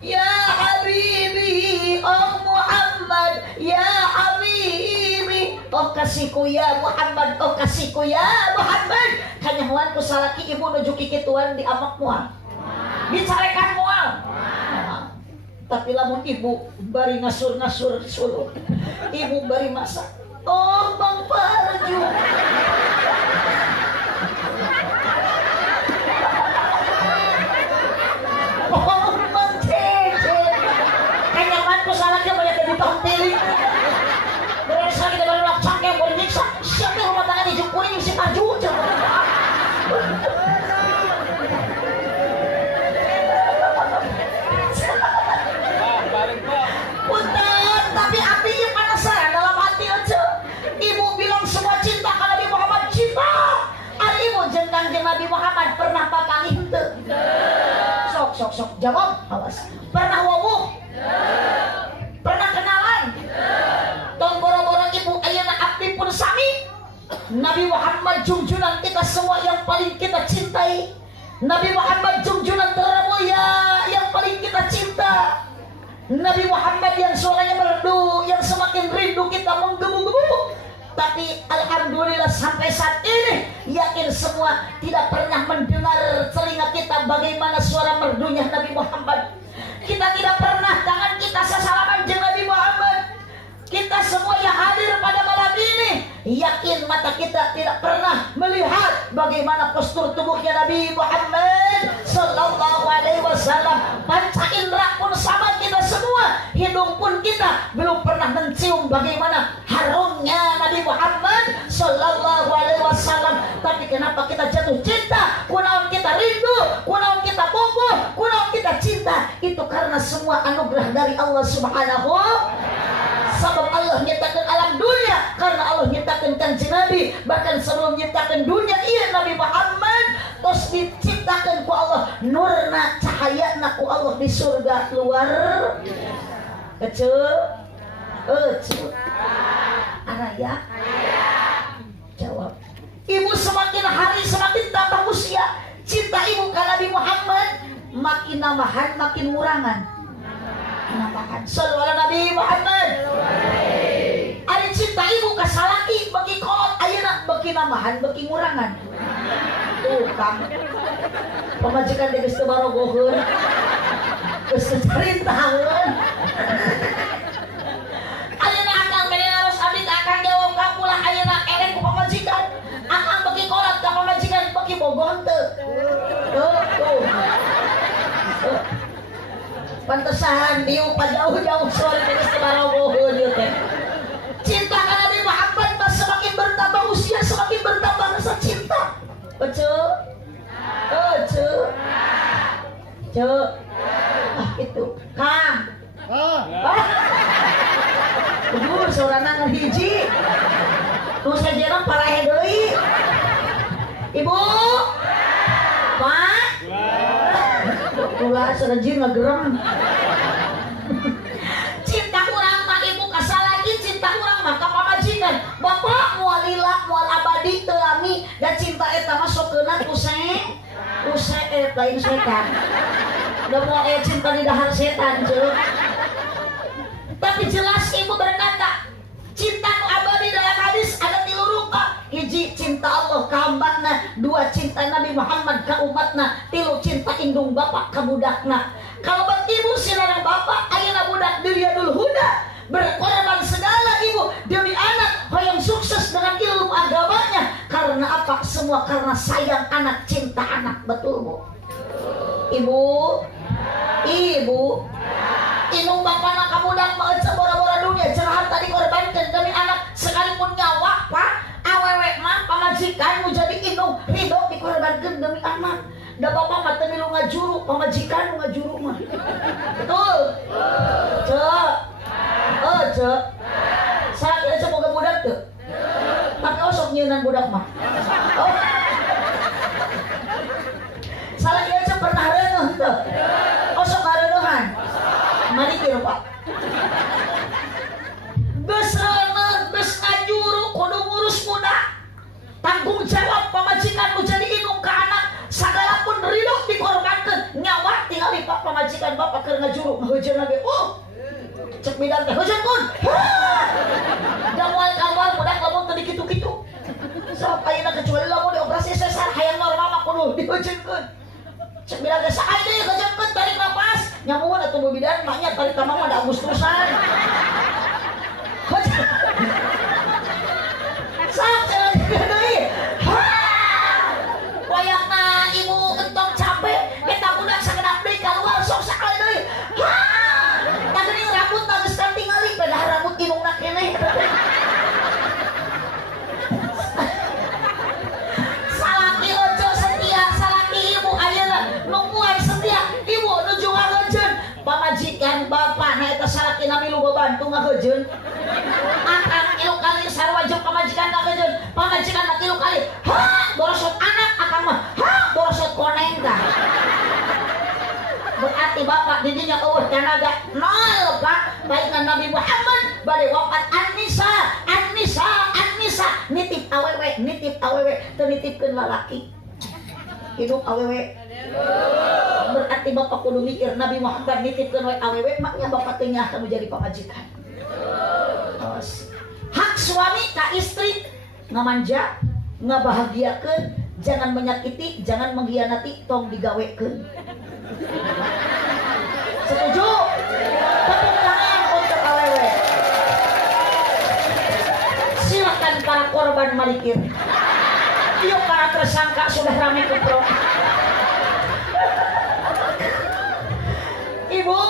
Ya Habibi, oh Muhammad, ya Habibi, oh kasihku ya Muhammad, oh kasihku ya Muhammad. Kanyahoan ku salaki ibu nuju kikituan di amak mual, dicarekan mual. Tapi lamun ibu bari ngasur-ngasur suluh, ibu bari masak, oh Bang Parju. Salahnya banyak yang ditampilin. Berasa kita baru lakcang yang boleh nyiksa. Siapa yang rumah tangan dijumpurin si Parju? Punten, tapi api yang penasaran dalam hati aja. Ibu bilang semua cinta ke Nabi Muhammad cinta. Ari ibu jengkang jeung Nabi Muhammad pernah pakangi henteu? Sok jawab, awas. Pernah wawuh? Pernah kenalan? Tong boro-boro ibu ayeuna abdi pun sami. Nabi Muhammad junjungan kita semua yang paling kita cintai. Nabi Muhammad junjungan termulia yang paling kita cinta. Nabi Muhammad yang suaranya merdu, yang semakin rindu kita menggebu-gebu. Tapi alhamdulillah sampai saat ini yakin semua tidak pernah mendengar telinga kita bagaimana suara merdunya Nabi Muhammad. Kita tidak pernah tangan kita sesalaman dengan Nabi Muhammad. Kita semua yang hadir pada malam ini yakin mata kita tidak pernah melihat bagaimana postur tubuhnya Nabi Muhammad sallallahu alaihi wasallam. Panca indera pun sama kita semua, hidung pun kita belum pernah mencium bagaimana harumnya Nabi Muhammad sallallahu alaihi wasallam. Tapi kenapa kita jatuh cinta? Kunaon kita rindu, kunaon kita bogoh, kunaon kita cinta? Itu karena semua anugerah dari Allah Subhanahu wa ta'ala. Sebab Allah nyiptakan alam dunia karena Allah nyiptakan kanjeng Nabi. Bahkan sebelum nyiptakan dunia iya Nabi Muhammad terus diciptakan ku Allah nurna cahayana ku Allah di surga luar kecil araya jawab. Ibu semakin hari semakin tambah usia, cinta ibu ke Nabi Muhammad makin nambahan makin ngurangan. Sallallahu Nabi Muhammad. Ari cinta ibu ka salaki bagi kolot ayeuna bagi nambahan bagi ngurangan. Tuh kang pamajikan geus teu barogoheun. Geus carintaheun. Ayeuna akang bade harus abdi akang jawab ka pulah ayeuna eleh ku pamajikan. Akang bagi kolot ka pamajikan bagi bogoh teu. Tuh. Pantesan diu jauh-jauh soal geus teu barogoheun ieu teh. Cinta ka Nabi Muhammad mas semakin bertambah usia semakin bertambah rasa cinta. Itu Kang. Udur saurana ngahiji. Nu sajerong parahe deui. Ibu. Pak. Ulah sarajin ngagerem. Cinta urang mah ibu kasalaki, cinta urang mah ka pamajikan. Bapak moal lila, moal abadi teu lami dan cinta eta mah sok keunat usai eta lain setan. Gak mau cinta di dahar setan cuy. Tapi jelas ibu berkata cinta nu abadi dalam hadis ada 3 rupa. Hiji cinta Allah ka hambana, 2 cinta Nabi Muhammad ka umatna, 3 cinta indung bapak ka budakna. Kalau ibu sinarang bapak ayeuna budak Diriyadul Huda berkorban segala ibu demi anak hoyong sukses dengan ilmu agamanya. Karena apa? Semua karena sayang anak, cinta anak. Betul bu? Ibu inung bapak nak kamudak maecah bora-bora dunia cerahan tadi korbankan demi anak sekalipun nyawa pak awewe mah pamajikan mau jadi inung ridho dikorbankan demi anak. Da bapak mah teu milu ngajuru, pamajikan ngajuru mah. Betul? Cek. Cek. Salah kira boga budak teu? Tapi osok nyeunan budak mah. Oh. Salah kira pernah reuneuh teu? Osok ngareuneuhan. Mari kira Pak. Geus reuneuh, geus ngajuru, kudu ngurus budak. Tanggung jawab pamajikan nu jadi indung ka anak. Sagala pun ridho dikorbankan nyawa tinggal pak pamajikan bapak keur ngajuru ngeujeun lagi cek bidan teh heujeun pun da moal kalwal budak lamun teu dikitu-kitu sok ayeuna kecuali lamun dioperasi sesar hayang normal mah kudu diheujeunkeun cek bidan teh sae deui heujeunkeun tarik napas nyamuan atuh bidan maknya tarik tamang mah da Agustusan sok deui wayangna ibu entong capek eta budak sagenap deui kaluar sok sakali deui tageuning rambut geus tingali pedah rambut indungna keneh salaki ojo setia salaki ibu ayeuna nu mual setia ibu nuju ngaheujeun pamajikan bapak na eta salaki na milu bebantu ngaheujeun akang ilu kali sarua jeung pamajikan ngaheujeun pamajikan na 3 kali borosot anak akang mah borosot koneng kah berarti bapak didinya eueuh tenaga nol pak baikna Nabi Muhammad bade wafat An-Nisa nitip awewe teu nitipkeun lalaki hidup awewe berarti bapak kudu mikir Nabi Muhammad nitipkeun we awewe maknya bapak teu nyah kamu jadi pamajikan. Hak suami ka istri ngamanja ngabahagiakeun, jangan menyakiti, jangan mengkhianati, tong digawekeun. Setuju? Tepuk tangan untuk awewe. Silakan para korban malikir. Yuk para tersangka sudah ramai keprok. Ibu,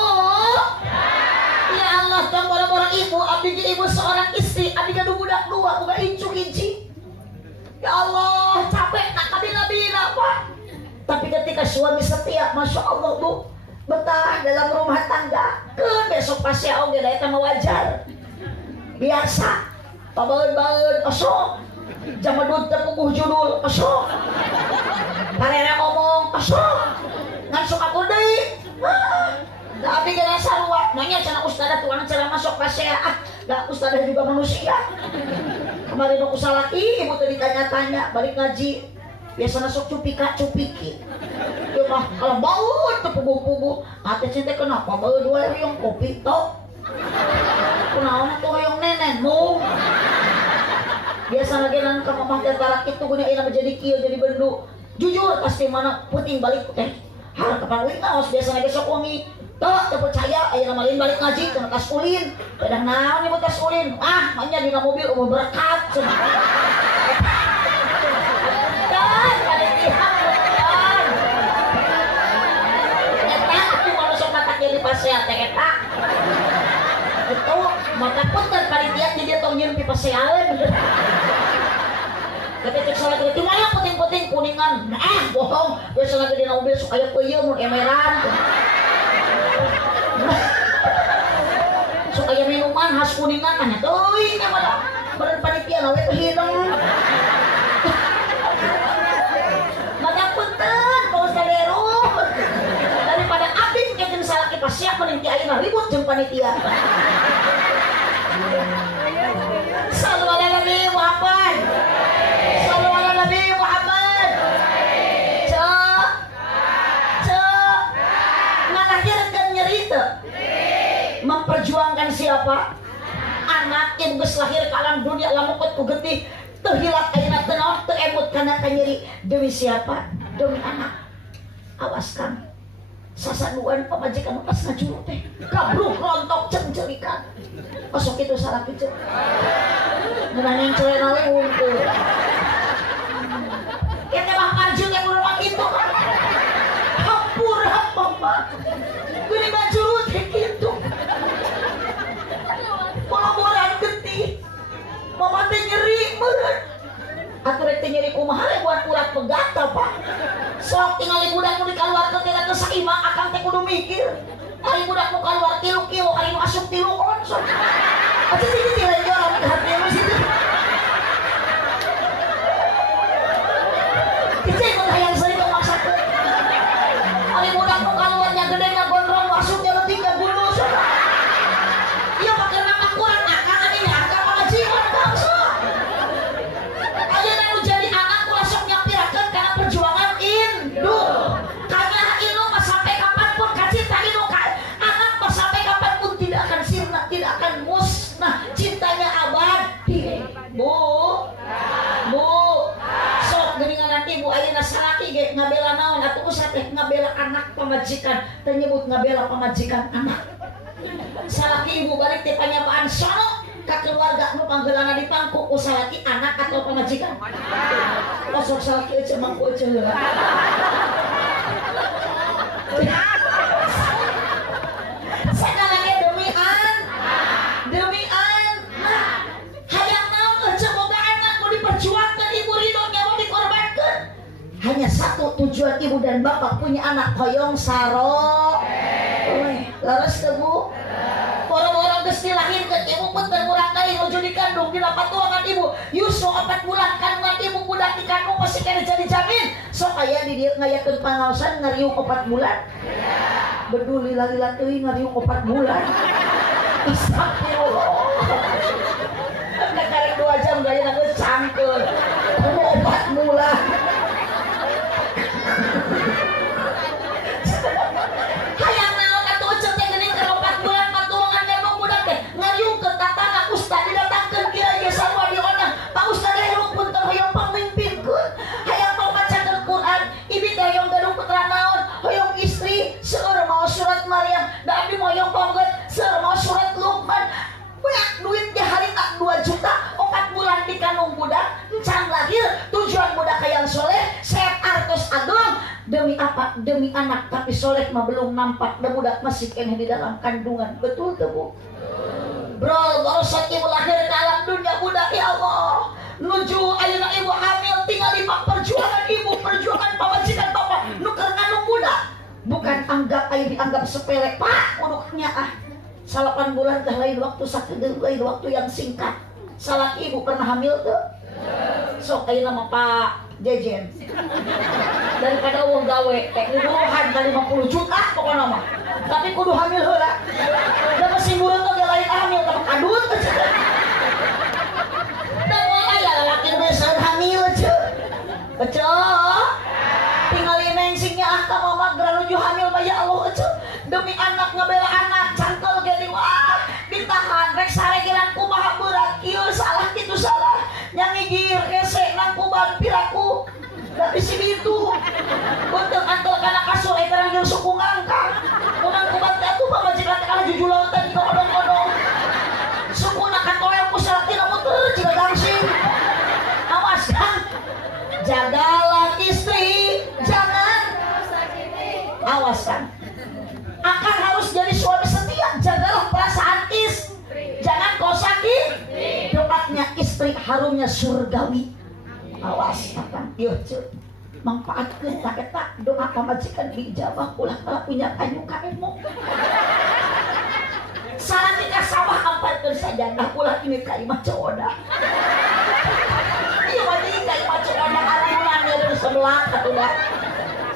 ya Allah, tong bora-bora ibu, abdi ibu seorang istri, abdi gaduh budak 2, buka incu-inci. Ya Allah, capek nak kabila-bila Pak. Tapi ketika suami setia, Masya Allah Bu, betah dalam rumah tangga. Keun besok pasti oge da eta mah wajar. Biasa. Pabeun-beun osok. Jamadud teu puguh judul osok. Parere omong osok. Ngan sok aku deui. Tapi gak sarua, nanya cenah ustadzah tuang cara masuk pasea. Da ustadzah juga manusia. Kemarin aku salaki, ibu tadi tanya-tanya, balik ngaji. Biasanya sok cupika-cupiki. Dia mah kalau bau tuh puguh-puguh. Ate cinta kenapa bau 2 riung kopi tok. Kunaon tuh yang nenenmu. Biasa lagi nang ka mamah dan tarak itu guna ina menjadi kieu jadi bendu. Jujur pasti mana puting balik teh. Har kapan euy ngaos biasa lagi sok wangi. Teu percaya ayeuna malin balik ngaji kana tas ulin. Pedah naon ibu tas ulin? Ah, hanya dina mobil umur berkat. Dan kada dihap kan. Eta aku manusia mata kiri pasea teh eta. Itu mata punten panitia di dia tong nyeun pipaseaeun. Ketika salat itu malah puting-puting kuningan. Bohong. Biasa lagi dina mobil sok aya peuyeum mun emeran. Sok aya minuman khas kuningan anya teuing nya mah beureun panitia na we teu hideung. Maka punten Pak Ustadero. Daripada abdi keun salaki pas siap meuning ayeuna ribut jeung panitia. Sallu ala Nabi Muhammad. Sallu ala Nabi Muhammad. Cek siapa? Anak ibu geus lahir ka alam dunia lamun ku getih teu hilap ayeuna teu naon teu emut kana nyeri. Demi siapa? Demi anak. Awas Kang, sasanuan pamajikan pas ngajuru teh gabruk rontok ceng-cerikan osok itu salah kecil ngeunang celena we unggul kita mah marjung yang rumah gitu hampura mama gini ngajuru teh gitu poloboran getih mama teh nyeri meureun atuh rek teh nyeri kumaha buat urat pegata Pak. Sok tinggali budak nu dikaluarkeun teh teh saimah akang teh kudu mikir. Ari budak nu kaluar kilu-kilu, ari nu asup 3 ons. Atuh teh lain orang di hati lu situ. Kieu mah hayang seueur teh maksudkeun. Ari budak nu kaluarnya gede nya gondrong nu asupnya leutik nya gulus. Ieu mah keur nama Quran akang ani akang pengajian bangsa. Ayeuna nu jadi anak ulah sok nyampirakeun kana perjuangan induk. Karena ilmu mah sampai kapanpun cinta induk anak mah sampai kapanpun tidak akan sirna, tidak akan musnah. Cintanya abadi. Bu, sok geuningan nanti bu ayeuna salaki ge ngabela naon atuh usah teh ngabela anak pamajikan, teu nyebut ngabela pamajikan anak. Salaki ibu balik teh panyapaan sono ka keluarga nu panggeulana di pangku usalaki anak atau pamajikan. Masuk salaki aja mangku aja heula. Sakalage demi an. Hayang naon aja boga anak mau diperjuangkan ibu ridho nya mau dikorbankan. Hanya satu tujuan ibu dan bapak punya anak hoyong saro. Laras teu Bu? Orang-orang geus dilahirkeun ibu punten murang kali nuju dikandung dina patuangan ibu. Yuswa 4 bulan kandungan ibu budak dikandung masih kena jadi jamin. Sok aya di dieu ngayakeun pangaosan ngariung 4 bulan. Beduli lila teuing ngariung 4 bulan. Astagfirullah. Engke karek 2 jam gaya geus cangkeun. 4 bulan. Hayang naon atuh eceuk teh geuning keur 4 bulan patuangan demong budak teh ngariung ke tatana ustad didatangkeun kiai ge sarua dionang Pak Ustad Heru punten hoyong pamimpinkeun hayang macakeun Quran ibi teh hoyong gadung putra naon hoyong istri seueur maos surat Maryam da abdi hoyong panggeut seueur maos surat Luqman banyak duit ge harita 2 juta 4 bulan dikandung budak can lahir tujuan budak hayang soleh sehat artos agung. Demi apa? Demi anak tapi soleh mah belum nampak dan budak masih kene di dalam kandungan. Betul tuh Bu? Bro, baru saat ibu lahir ke alam dunia budak ya Allah. Nuju ayeuna ibu hamil tinggal di perjuangan ibu, perjuangan pamajikan bapak nuker ngandung budak. Bukan anggap ayo dianggap sepele Pak, uduknya 8 bulan teh lain waktu sakit lain waktu yang singkat. Salah ibu pernah hamil tuh? Sok ayeuna mah Pak Jejen daripada uang gawe teh nuduhan ka 50 juta pokokna mah tapi kudu hamil heula da masih mureuh teh lain hamil teh kadut da moal aya lalaki besar hamil ceuh tingali neng sing nyaah ka mama geura nuju hamil mah ya Allah ceuh demi anak ngabela anak cangkel ge wah ditahan rek saregelan kumaha berat ieu salah kitu salah nyangigir hese nang kuban piraku da bisi ditu beuteuh antel kana kasur eta rang jeung suku ngangkang urang kuban teh atuh pamajikan teh kana jujulautan ka odong-odong sukuna katoel ku salatina muter jiga gangsing awas Kang jagalah istri jangan awas Kang akan harus jadi suami setia jagalah perasaan istri jangan kau sakit doanya istri harumnya surgawi awas akan ieu ceuk manfaatkeun tak eta doa pamajikan dijabah ulah kala punya kayu kaemu salah tika sawah ampatkeun sajadah ulah ini kalimah coda ieu mah deui kalimah coda arunan di sebelah atuh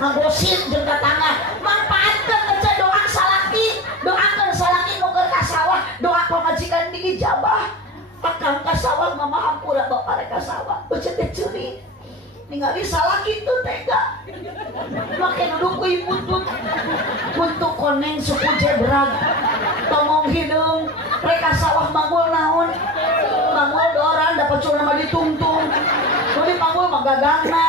ngagosin jeung tetangga manfaatkeun aja doa salaki doakeun salaki nuker ka sawah doa pamajikan diijabah akang ka sawah mama hampura bapak rek ka sawah euceut teh ceurik ningali salaki teu tega make duduk ku buntut koneng suku jebrag tomong hideung Mereka sawah manggul naon. Manggul doran dapat curah mah ditungtung. Jadi manggul mah gagangna.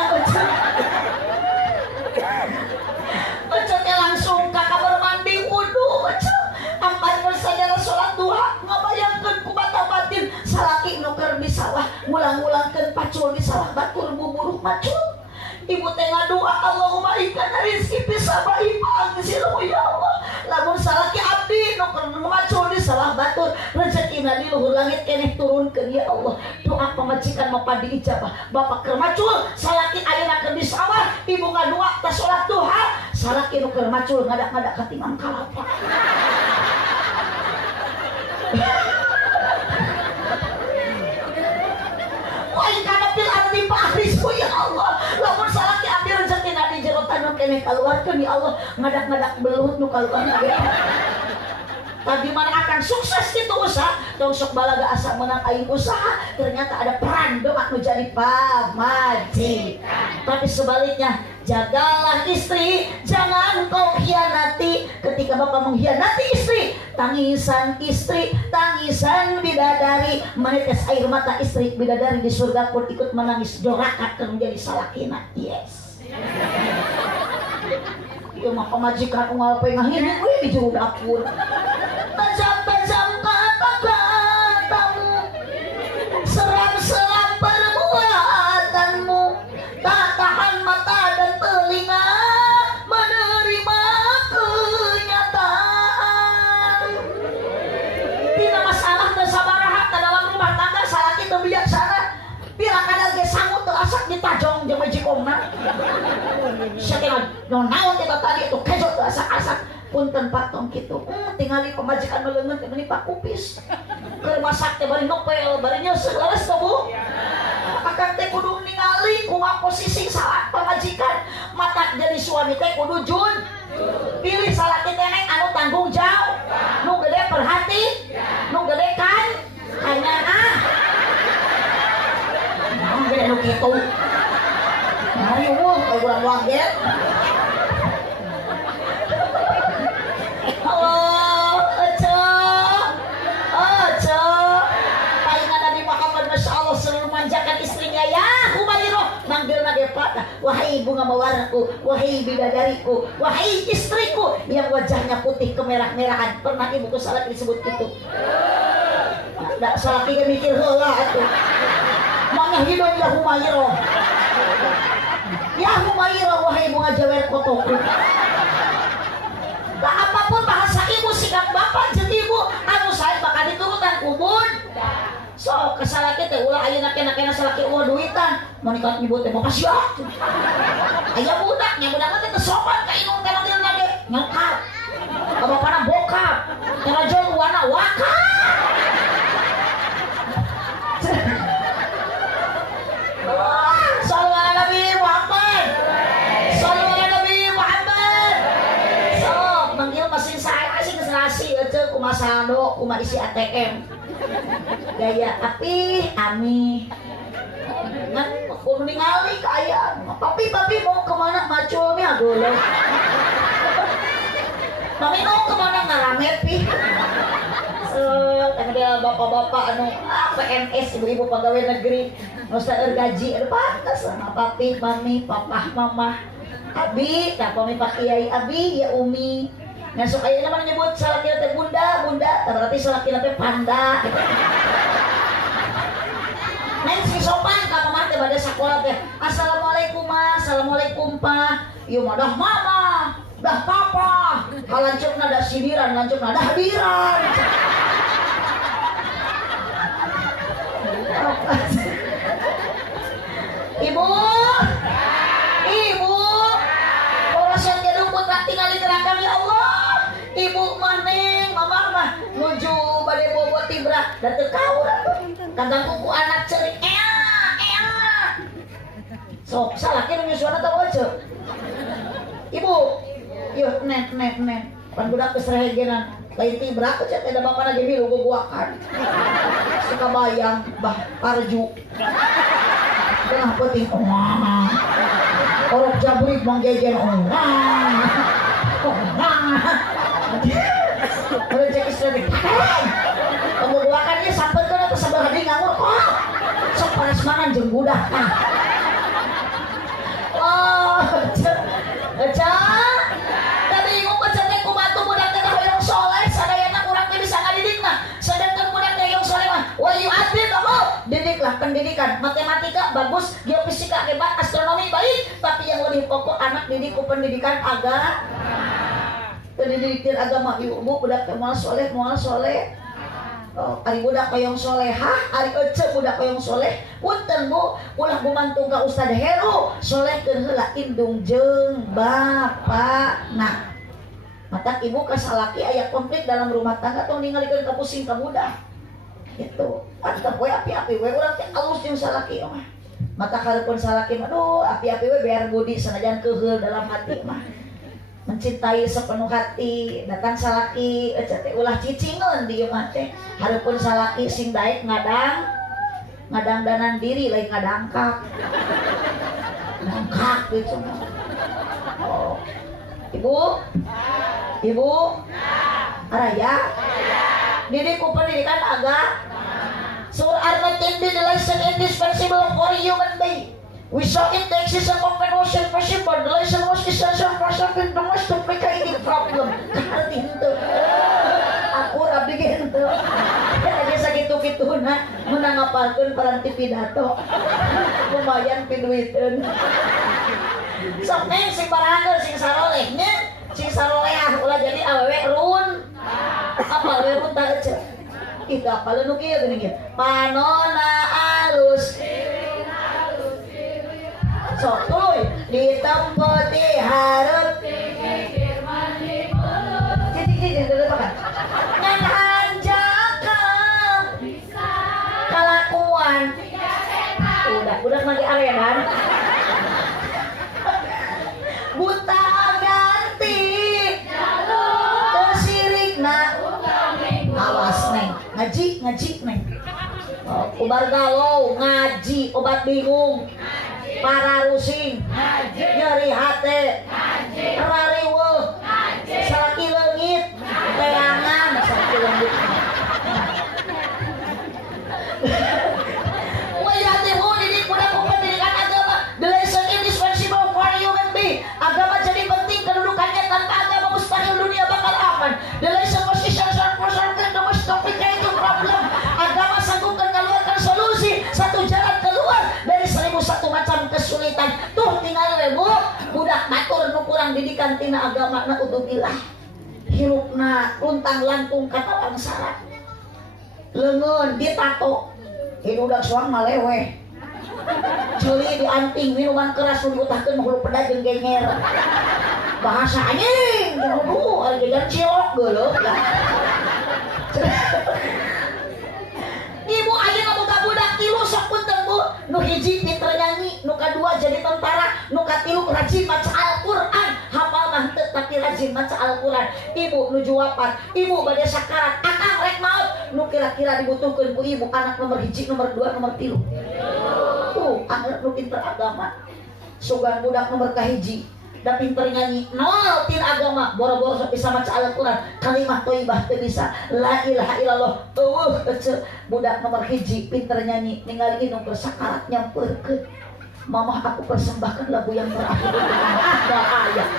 Ecetnya langsung ke kamar mandi wudu. Amparkan saudara sholat duha ngabayangkeun ku mata batin salaki nu keur di sawah ngulang-ngulangkeun pacul di sawah batur buburuh macul. Ibu teh ngadoa Allahumma ikana rizki bisabai fa'agsilhu ya Allah. Lamun salaki abdi nu keur macul di sawah batur rezekina di luhur langit keneh turunkeun ya Allah. Doa pamajikan mah diijabah. Bapak keur macul salaki ayeuna keur di sawah ibu ngadoa ta salat duha salaki nu keur macul ngadak-ngadak ka timang kalapa. Wah kana pil arti parisku ya Allah. Lamun salaki abdi rezeki na di jero tanah keneh kaluarkeun ya Allah ngadak-ngadak belut nu kaluar. Tadi mana akan sukses gitu usaha dong sok balaga asa menang aing usaha ternyata ada peran doa nu jadi pamajikan. Tapi sebaliknya jagalah istri jangan kau hianati. Ketika bapak mengkhianati istri tangisan bidadari menetes air mata istri bidadari di surga pun ikut menangis dorakat menjadi salakina. Yes. Itu mah pemajikan unggal pengahin gue di juru dapur. Tajam-tajam kata-katamu, seram-seram perbuatanmu, tak tahan mata dan telinga menerima kenyataan. Tidak masalah tersabaraha dalam rumah tangga salaki teu bijaksana. Bila kadang ge sangut teu asak ditajong jeung majikongna. Sakiran naon kita tadi itu kejo teu asak-asak. Punten Pak tong kitu. Tingali pemajikan meleungeun teh Pak kupis. Keur masak teh bari nopel, bari nyeuseuk leres teh Bu. Akang teh kudu ningali kumaha posisi salah pamajikan. Mata jadi suami teh kudu jun. Pilih salaki teh anu tanggung jawab. Nu gede perhati, nu gede kan hanya naon gede nu kitu. Mari wuh urang waget. Wahai bunga mawarku, wahai bidadariku, wahai istriku yang wajahnya putih kemerah-merahan. Pernah ibuku salat disebut itu? Tidak salah tiga mikir heula atuh. Mana hidup ya Humairah. Ya Humairah wahai bunga jawer kotoku. Tak apapun bahasa ibu sikap bapak jeung ibu anu sae bakal diturutan kubun. So kesalaki teh ulah ayeuna kena salaki eueuh duitan mun ikat ibu teh bokas ya. Aya budaknya budak teh sopan ka inung teh manggilna ge nyokap. Ka bapana bokap. Tara jeung wana wakap. Sallallahu alaihi Muhammad. Sallallahu alaihi Muhammad. So manggil mesin saya sih nasi aja kumaha saldo kumaha isi ATM. Gaya api ami kan kudu ningali kaya papi mau kemana maculnya dulu mami mau kemana ngarame pi ada bapak-bapak anu PNS ibu-ibu pegawai negeri nu saeur gaji pantes sama papi mami papa mama abi tak pami pak kiai abi ya umi. Nah sok ayeuna mah nyebut salaki teh bunda, berarti salaki teh panda. Neng si sopan ka mama teh bade sakola teh. Assalamualaikum Ma, assalamualaikum Pa. Ieu mah dah mama, dah papa. Halanceukna da sindiran, lanceukna dah hadiran. Ibu. Porosan gedung putra tinggal di neraka ya Allah. Ibu mah neng, mama mah nuju bade bobot tibra dan teu kaura kagak kuku anak ceurik ea. Sok salaki nu nyusuana teu weuceuk. Ibu, yeuh nen. Pan budak geus rehegenan. Lain tibra teh ada bapana ge milu gogoakan. Suka bayang bah parju. Tengah peuting orok jabrik bang jejen Ada cek istri tadi nganggur kok sok prasmanan jeung budak nah oh tapi bingung kecetnya kumatu budak teh hoyong soleh sadayana urang teh bisa ngadidik mah sedangkan budak teh hoyong soleh mah wa yu'addib kamu didiklah pendidikan matematika bagus geofisika hebat astronomi baik tapi yang lebih pokok anak didik ku pendidikan agama pendidikan agama ibu budak teh moal soleh oh, ari budak hoyong solehah ari ece budak hoyong soleh punten bu ulah gumantung ka Ustad Heru solehkeun heula indung jeung bapakna mata ibu ka salaki aya konflik dalam rumah tangga tong ningalikeun ka pusing ka budak gitu atuh we api-api we urang teh alus jeung salaki mah mata kalaupun salaki mah aduh api-api we biar budi sanajan keheul dalam hati mah mencintai sepenuh hati datang salaki teh ulah cicingeun di ieu mah teh hareupeun salaki sing daek ngadangdanan diri lain ngadangkak ngangkak gitu oh ibu araya didik ku pendidikan agama surah Ar-Matin the lesson indispensable for human being. We saw in the existence of an ocean possible. The lesson was essential for solving the most complicated problem. Kahati henteu. Aku rabi ge henteu. Lagi sakitu-kituna mun ngapalkeun paranti pidato. Lumayan piduiteun. Sok neng sing barahakeun sing sarolehnya, sing saroleh ulah jadi awewe run. Apa awewe run tah ece. Ih kapal nu kieu geuning ieu. Panona alus. Sok tuluy ditempeti hareup dipikir mulut cicing dulu makan ngan hanjakam bisa kalakuan udah mandi arenan buta ganti jalur kesirikna awas neng ngaji neng ubar galau ngaji obat bingung para rusing nyeri hati rariweuh salaki leungit teangan salaki leungit wayatimu didik budak pendidikan agama the lesson indispensable for human being agama jadi penting kedudukannya tanpa agama mustahil dunia bakal aman the lesson was essential for solving the most complicated problem agama sanggup mengeluarkan solusi satu jalan keluar dari 1001 macam kesulitan tuh tinggal we bu budak batur nu kurang didikan tina agama na udzubillah hirupna luntang lantung kata langsara leungeun ditato hidudak suang maleweh ceuli dianting minuman keras nu diutahkeun hulu peda jeung genger bahasa anjing aduh ari jajan cilok geuleuh ibu ayeuna boga budak tilu sok punten bu nu hiji pinter nyanyi nu kadua jadi tentara nu katilu rajin maca Al-Qur'an hafal mah teu tapi rajin maca Al-Qur'an ibu nuju wafat ibu bade sakarat akang rek maot nu kira-kira dibutuhkeun ku ibu anak nomor hiji nomor 2 nomor 3 tuh anak nu pinter agama sugan budak nomor kahiji da pinter nyanyi nol tin agama boro-boro sok bisa maca Al-Qur'an kalimat thayyibah teu bisa la ilaha illallah eueuh ece budak nomor hiji pinter nyanyi ningali nu bersakarat nyampeurkeun mamah aku persembahkan lagu yang terakhir ada ayat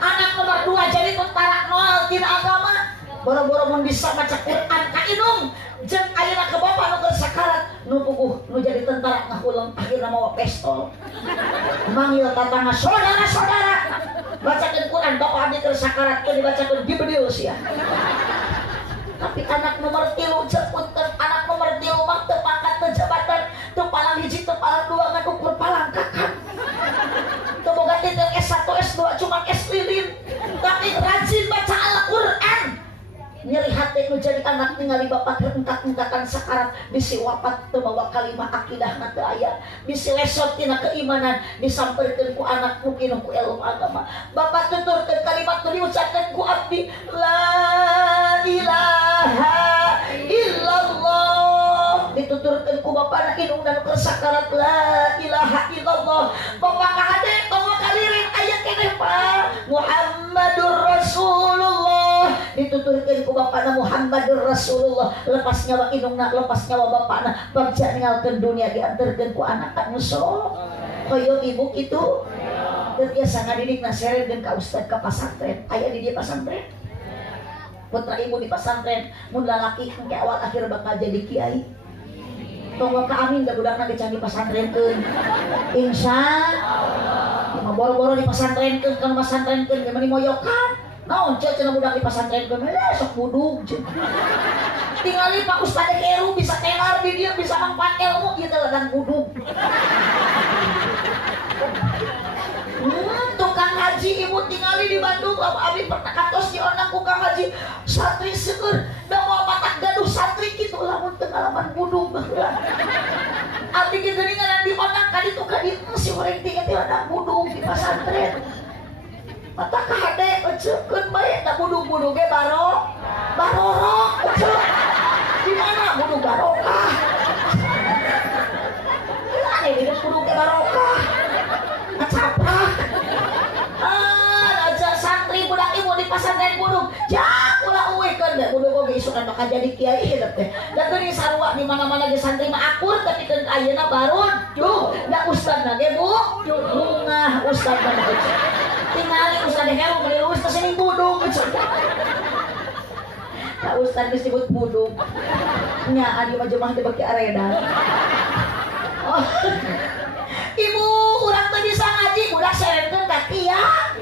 anak nomor 2 jadi tentara nol tin agama boro-boro mun bisa maca Quran ka inung jeung ayeuna ke bapa nu keur sakarat nu puguh nu jadi tentara ngahuleung akhirna mawa pistol manggil tatangga saudara-saudara bacakeun Quran bapa abdi keur sakarat teu dibacakeun Jibril sia tapi anak nomor 3 punten anak nomor 3 mah teu pangkat teu jabatan teu palang hiji teu palang 2 ngan ukur palangkakan teu boga titel S1 S2 cuma S lilin tapi rajin baca Al-Qur'an nyeri hati nu jadi anak ningali bapak engkak-engkakan sakarat bisi wafat teu mawa kalimah akidah na teu aya bisi lesot tina keimanan disampeurkeun ku anak nu kieu ku ilmu agama bapak tuturkeun kalimat nu diucapkeun ku abdi la ilaha illallah dituturkeun ku bapana inungna nu keur sakarat la ilaha illallah bapak kahade bawa kalirin aya keneh Pak Muhammadur Rasulullah dituturkeun dituturkeun ku bapana Muhammadur Rasulullah, lepas nyawa indungna, lepas nyawa bapana, bagja ninggalkeun dunia dianterkeun ku anak anu soleh. Hoyong ibu kitu. Teu biasa ngadidik nasereun ka ustad ka pasantren. Aya di dieu pasantren. Putra ibu di pasantren, mun lalaki engke awal akhir bakal jadi kiai. Tunggu ka amin da budakna ge can di pasantrenkeun. Insyaallah. Boro-boro di pasantrenkeun kan pasantrenkeun ge meni moyokan. Naon cenah budak di pasantrenkeun sok budug cenah. Tingali Pak Ustad Heru bisa tenar di dieu bisa mangpat ilmu ieu teh ladang budug. Tukang haji ibu tingali di Bandung abi pernah katos di onang ku Kang Haji santri seueur da moal patak gaduh santri kitu lamun teu ngalaman budug baheula. Abi ge geuningan di onang ka ditu ka dieu si urang teh teh ada budug di pasantren. Mata ka hade eceukeun bae da budug-budug ge barorok eceuk. Di mana budug barokah? Ane di budug ge barokah. Acapak. Aja santri budak ibu di pasantren budug. Jak ulah uwekeun da budug oge isukan bakal jadi kiai hidup teh. Da geuning sarua di mana-mana ge santri mah akur tapi keun ayeuna barun. Juh, da ustadna ge Bu. Bunga ustadna ge. Tingali ustad Heru meuli ustad sini budug. Ka ustad disebut budug. Nya adi mah jemaah teh baki aredan. Oh. Ibu urang teh bisa ngaji budak serenkeun ka kiai.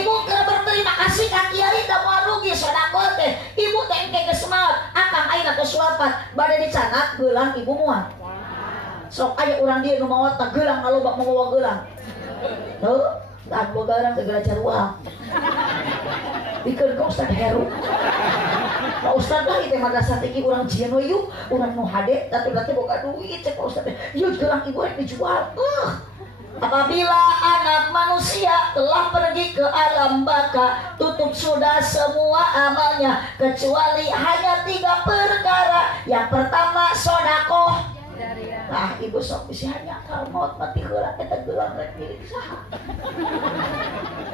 Ibu keur berterima kasih ka kiai da moal rugi sedekah teh. Ibu teh engke geus maot, akang ayeuna geus wafat, bade dicanat geulang ibu moal. Sok aya urang dieu nu maot teh geulang kaloba mawa geulang. Heuh, da boga urang teh geula caruah. Dikeun ka Ustad Heru. Pak Ustad lah itu madrasah tinggi orang jieun we yuk, urang nu hade datu-datu boga duit cek Pak Ustad teh. Yuk geulang ibu rek dijual. Apabila anak manusia telah pergi ke alam baka, tutup sudah semua amalnya kecuali hanya 3 perkara. Yang pertama sedekah. Nah, ibu sok bisa hanya kalau maut mati heula eta geulang rek milik saha?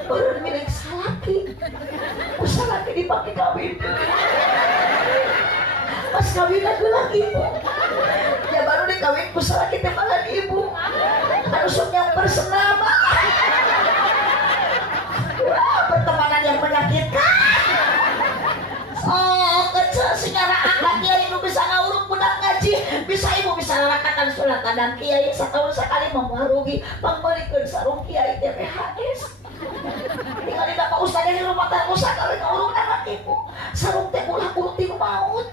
Urang milik salaki. Salaki dipake kawin. Pas kawinna geulang ibu. Ya baru dikawin ku salaki teh malan ibu. Anu sok yang bersenama. Wah, pertemanan yang menyakitkan. Oh, kecil secara akad kiai nu bisa nguruk budak ngaji, bisa ibu bisa lakatan surat kadang kiai setahun sekali memuarugi pemberikan sarung kiai TPHS. Tinggal di Pak Ustad di rumah tangga usaha kawin nguruk anak ibu, sarung teh ulah urut di maut.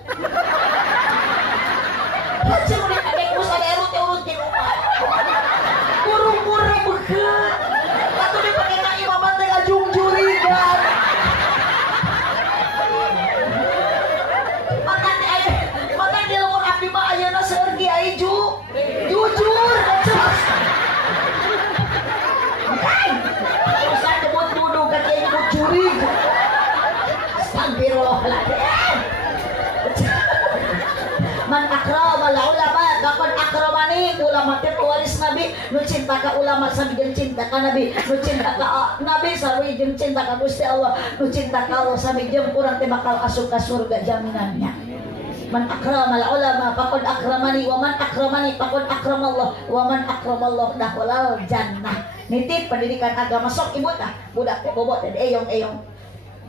Hasil udah kadek Ustad urut teh urut di rumah. Burung-burung bekeut. Atuh dipake ka imam teh ajung jurigan. Ayeuna seueur kiai jujur jelas. Ustad nyebut budug ka kiai nyebut curi. Astagfirullahaladzim. Man akrama al ulama faqad akramani. Ulama teh pewaris nabi, nu cinta ka ulama sami jeung cinta ka nabi, nu cinta ka nabi sami jeung cinta ka Gusti Allah, nu cinta ka Allah sami jeung urang teh bakal asup ka surga jaminannya. Man akramal ulama faqad akramani wa man akramani faqad akramallah wa man akramallah dakhalal jannah. Nitip pendidikan agama sok ibu tah budak teh bobot teh eyong-eyong.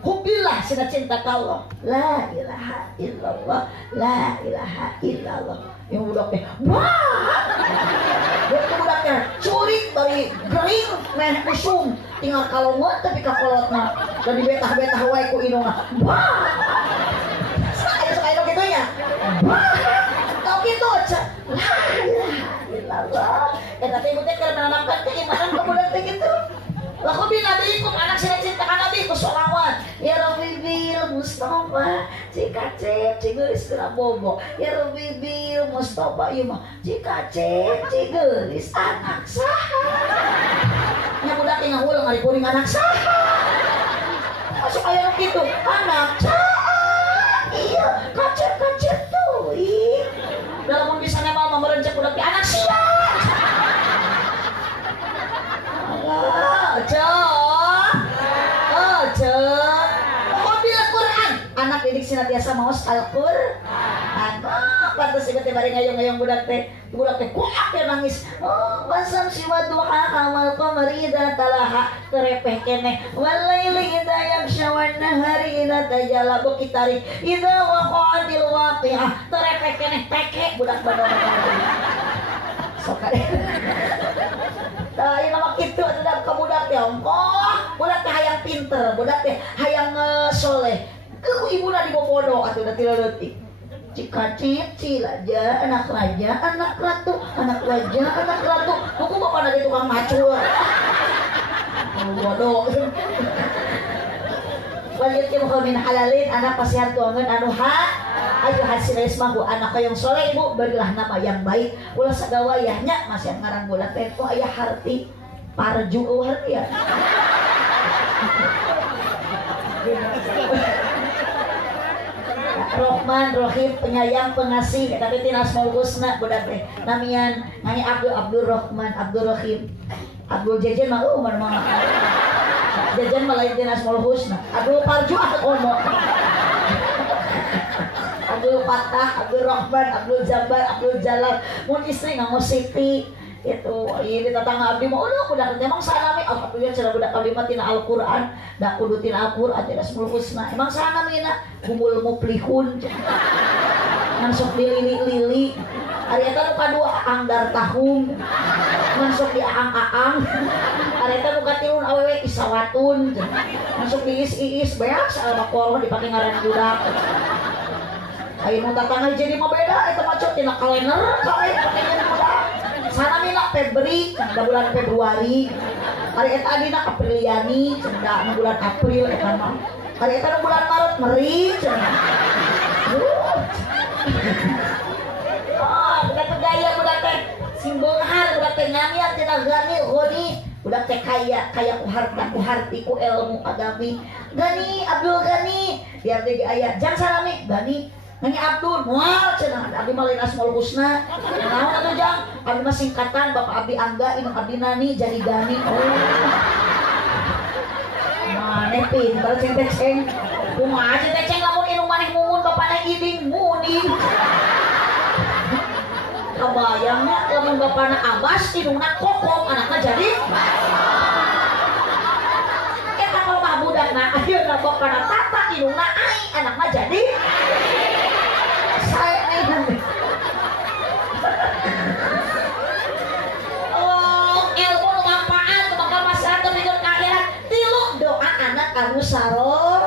Hubillah sina cinta ka Allah. La ilaha illallah, la ilaha illallah. Yang budak teh wah. Budak teh curi bari gering meh usum tinggal kalongot tapi ka kolotna. Dan dibetah-betah wae ku indungna. Wah. Ayo gitu ya. Kau gitu aja. La ilaha illallah. Eta teh ibu teh keur nanamkeun keimanan ka budak teh gitu. Laku bi nabiikum anak sina cinta ka nabi ku sholawat. Ya Rabbi bil Mustafa jika cep cigeulis kena bobo. Ya Rabbi bil Mustafa ieu mah jika cep cigeulis anak saha. Nya budak teh ngahulang ari kuring anak saha. Masuk aya kitu anak saha. Iya, kacet tuh. Ih. Dalam bisa nama merencek udah ke anak sia. Alah, aja. Mobil Quran. Anak biasa maos Al-Qur'an. Pantes inget bari ngayong-ngayong budak teh kuat ya nangis. Basam siwa duha kamal qamari idza talaha terepeh keneh walaili idza yaghsha wan nahari idza tajalla beuki tarik idza waqa'atil waqi'ah terepeh keneh teke budak badana. Sok ade. Tah ieu mah kitu atuh ka budak teh budak teh hayang pinter, budak teh hayang soleh. Ku ibuna dibobodo atuh da 3 leutik. Cika cici raja, anak ratu, anak raja, anak ratu. Kuku bapak nadi tukang macul. Bodoh. Waliyatim min halalin, anak pasihan tuangan anu ayo hasil ismahu anak yang soleh ibu berilah nama yang baik. Ulah sagawayahnya masih ngarang budak teh ku aya harti parju harti ya. Rahman, Rahim, penyayang, pengasih, tapi tina Asmaul Husna budak teh. Namian nyanyi Abdul Rahman, Abdul Rahim. Abdul Jajan mah mana. Jajan mah lain tina Asmaul Husna. Abdul Parju ono. Abdul Fattah, Abdul Rahman, Abdul Jabbar, Abdul Jalal. Mun istri nganggo Siti. Itu ini tetangga abdi mah udah budak emang sanami alhamdulillah cara budak abdi mah tina Al-Qur'an da kudu tina Al-Qur'an tina Asmaul Husna emang sanami na kumul muplihun ngan sok dilili-lili ari eta nu kadua angdar tahung ngan sok di aang-aang ari eta nu katilu awewe isawatun ngan sok diis-iis beak salabakor dipake ngaran budak aya nu tatangga jadi mah beda eta mah tina kalender kae pake jadi budak sana mina Febri, cenah bulan Februari. Hari eta adina Apriliani, cenah bulan April eta mah. Hari eta bulan Maret Meri, cenah. Budak gaya budak teh simbolhar budak teh nyamian tina gani goni. Budak teh kaya ku harti ku ilmu agami. Gani Abdul Gani, biar dia aya jang salami Gani. Nanya Abdul, mual cenah abdi mah lain Asmaul Husna. Naon atuh jang? Abdi mah singkatan Bapak Abdi Angga, Ibu Abdi Nani jadi Gani. Maneh pinter ceng-ceng. Kumaha ceng-ceng lamun inu maneh mumun bapana iding muni. Kabayangna lamun bapana Abbas idungna kokok anakna jadi. Eta mah budakna ayeuna bapana Tata idungna ai anakna jadi. Ilmu nu manfaat bakal masyarakat mikir akhirat tilu doa anak anu saror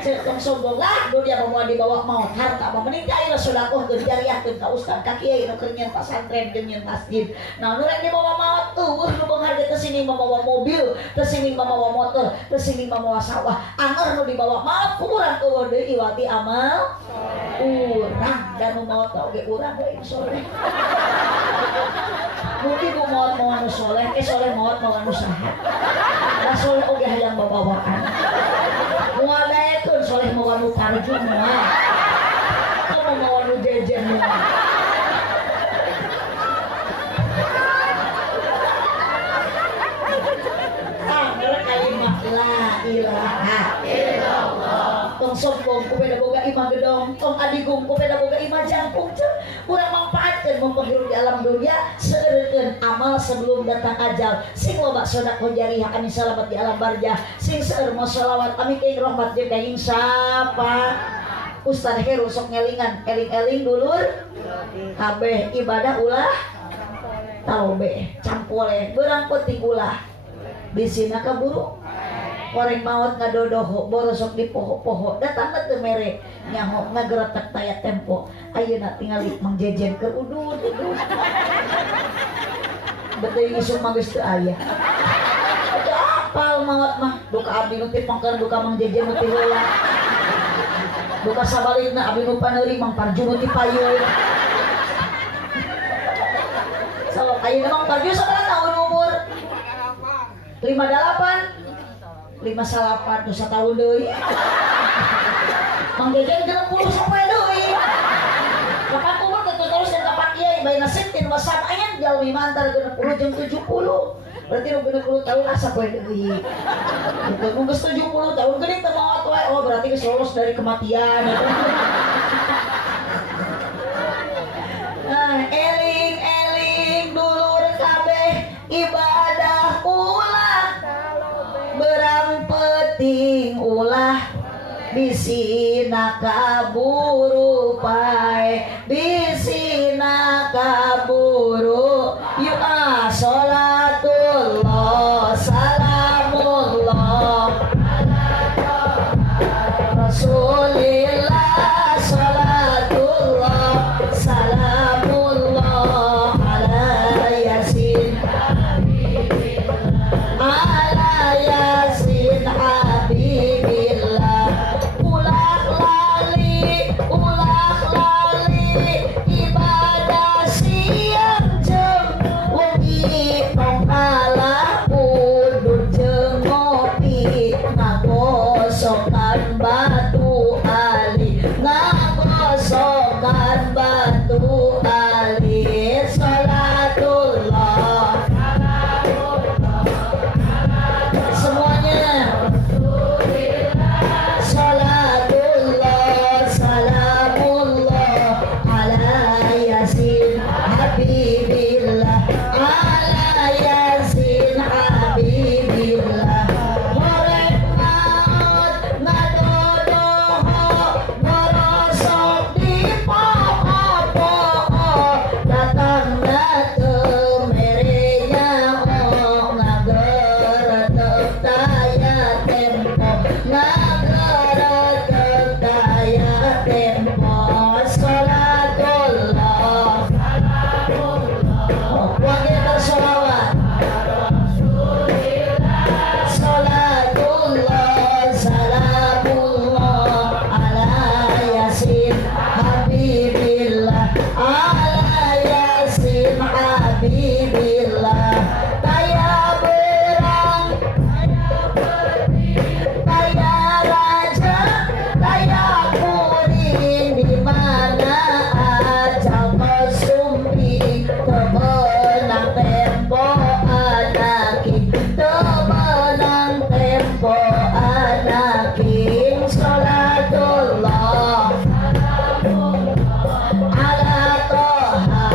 ceuk sombong lah dunia mau dibawa maut harta apa mending ka ieu sedekah geus jariahkeun ka ustaz ka kiai nu keur nyen pasantren jeung nyen masjid nah nu rek dibawa maut nu beunghar teh sini membawa mobil teh sini membawa motor teh sini membawa sawah anger nu dibawa maut kurang eueuh deui iwati amal urang dan nu maut oge urang we soleh mungkin bu maut mau anu soleh soleh maut mau anu saha da soleh oge hayang babawaan moal daekeun soleh mau anu parju moal kamu mau anu jejen moal kalimat la ilaha illallah tong sombong ku beda boga imah gedong tong adigum ku beda boga imah jangkung kurang manfaatkeun menghirup di alam dunia seureurkeun amal sebelum datang ajal sing loba sedekah jariah kami salamet di alam barzah sing seueur mau shalawat kami keing rahmat jeung kaing sapa Ustaz Heru sok ngelingan eling-eling dulur kabeh ibadah ulah taube campole beurang penting ulah bisina kaburu koreng maut ngadodoho borosok di poho-poho datang teu mere nyaho ngageretak taya tempo ayeuna tingali Mang Jejen keur udud betul isu mah geus teu aya apal maut mah duka abdi nu tipangkeun duka Mang Jejen nu ti heula duka sabalikna abdi nu paneuri Mang Parju nu ti payeuh sok ayeuna Mang Parju sabaraha tahun umur 58 dosa tahun deui. Mang Jejen 60 sampai deui. Kapan umur teu terus dan kapan ieu bae nasib tinu wasab anyan jalmi mantar 60 jeung 70. Berarti nu 60 tahun asa poe deui. Itu geus 70 tahun geuning teh sholat wae. Oh berarti geus lolos dari kematian. Eling-eling dulur kabeh ibadah ulah berang penting ulah bisina kaburu pae bisina kaburu yuk sholatullah salamullah Rasulillah sholatullah salamullah ala yasin ala yasin habibillah ulah lali ibadah siang jeng wengi pangkalah kudu jeung ngopi ngagosokan batu ali ngagosokan batu ali sholatullah semuanya sholatullah salamullah ala yasin habibillah ala yasin habibillah horek maut ngadodoho merosok di pokok-pokok datang merenya ngageretek daya tempo ngageretek daya tempo sholatullah wakil bersolawat sholatullah salamullah ala yasin habibillah ala yasin habibillah daya berang daya raja daya kuring di mana aja kesumpi temenang tempo anakin temenang tempo anakin sholatullah ala toha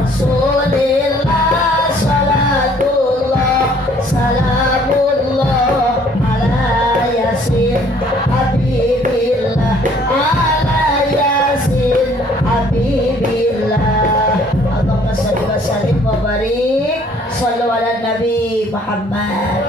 rasulillah sholatullah salamullah ala yasin habibillah ala yasin habibillah Allahumma shalli wa sallim wa barik shallu ala nabi Muhammad.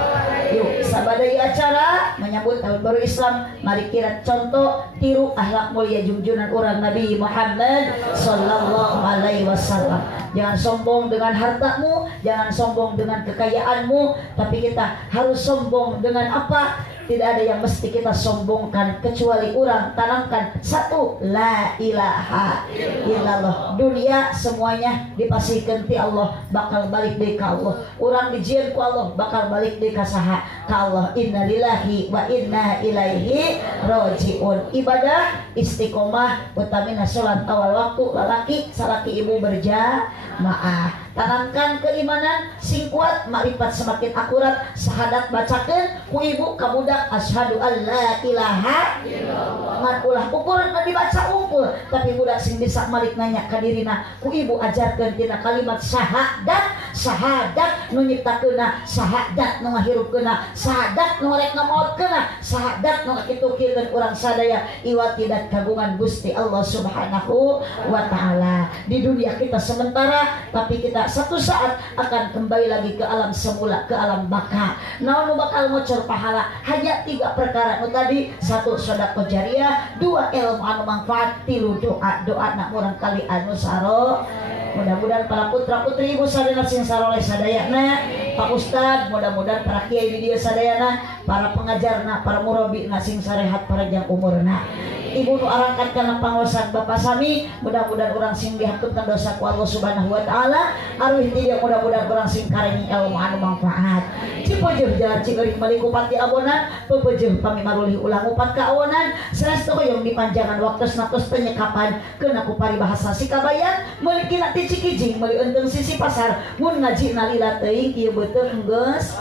Yuk sabadai acara menyambut tahun baru Islam, mari kita contoh tiru akhlak mulia junjungan orang Nabi Muhammad sallallahu alaihi wasallam. Jangan sombong dengan hartamu, jangan sombong dengan kekayaanmu, tapi kita harus sombong dengan apa? Tidak ada yang mesti kita sombongkan kecuali orang tanamkan satu, la ilaha illallah. Dunia semuanya dipasihkan ti Allah, bakal balik deui ka Allah. Urang dijieun ku Allah bakal balik deui ka saha? Ka Allah. Innalillahi wa inna ilaihi rajiun. Ibadah istiqomah utamina salat awal waktu, lalaki salaki ibu berjamaah. Tanamkan keimanan sing kuat, makrifat semakin akurat, syahadat bacakeun ku ibu ka budak asyhadu an la ilaha illallah. Man ulah ukuran dibaca unggul, tapi budak sing bisa malik nanya ka dirina ku ibu ajarkeun tina kalimat syahadat, syahadat nu nyiptakeunna, syahadat nu ngahirupkeunna, syahadat nu rek ngamaotkeunna, syahadat nu kitu-kitukeun urang sadaya iwati dan kagungan Gusti Allah Subhanahu wa taala. Di dunia kita sementara, tapi kita satu saat akan kembali lagi ke alam semula, ke alam baka. Naon nu bakal ngocor pahala? Hanya 3 perkara nu tadi. 1 sedekah jariah, 2 ilmu anu manfaat, 3 doa. Doa na urang kali anu saro. Mudah-mudahan para putra putri ibu sadaya sing saroleh sadayana, Pak Ustad, mudah-mudahan para kiai di dia sadayana, para pengajarna, para murabina sing sarehat panjang umurna. Ibu nu arangkan kana pangosan Bapak sami, mudah-mudahan urang sing dihaturkan dosa ku Allah Subhanahu wa taala, aruh ti dia mudah-mudahan urang sing kareng ilmu anu manfaat. Cipeujeung jalan cigeuring meuli kupati abonan, peupeujeuh pamimarulih ulang upat ka awonan, saestu hoyong dipanjangan waktosna tos teu nyekapan keuna ku paribahasa sikabayan, meuli kina ti cikijing meuli eunteng sisi pasar, mun ngaji nalila teuing kieu beuteung geus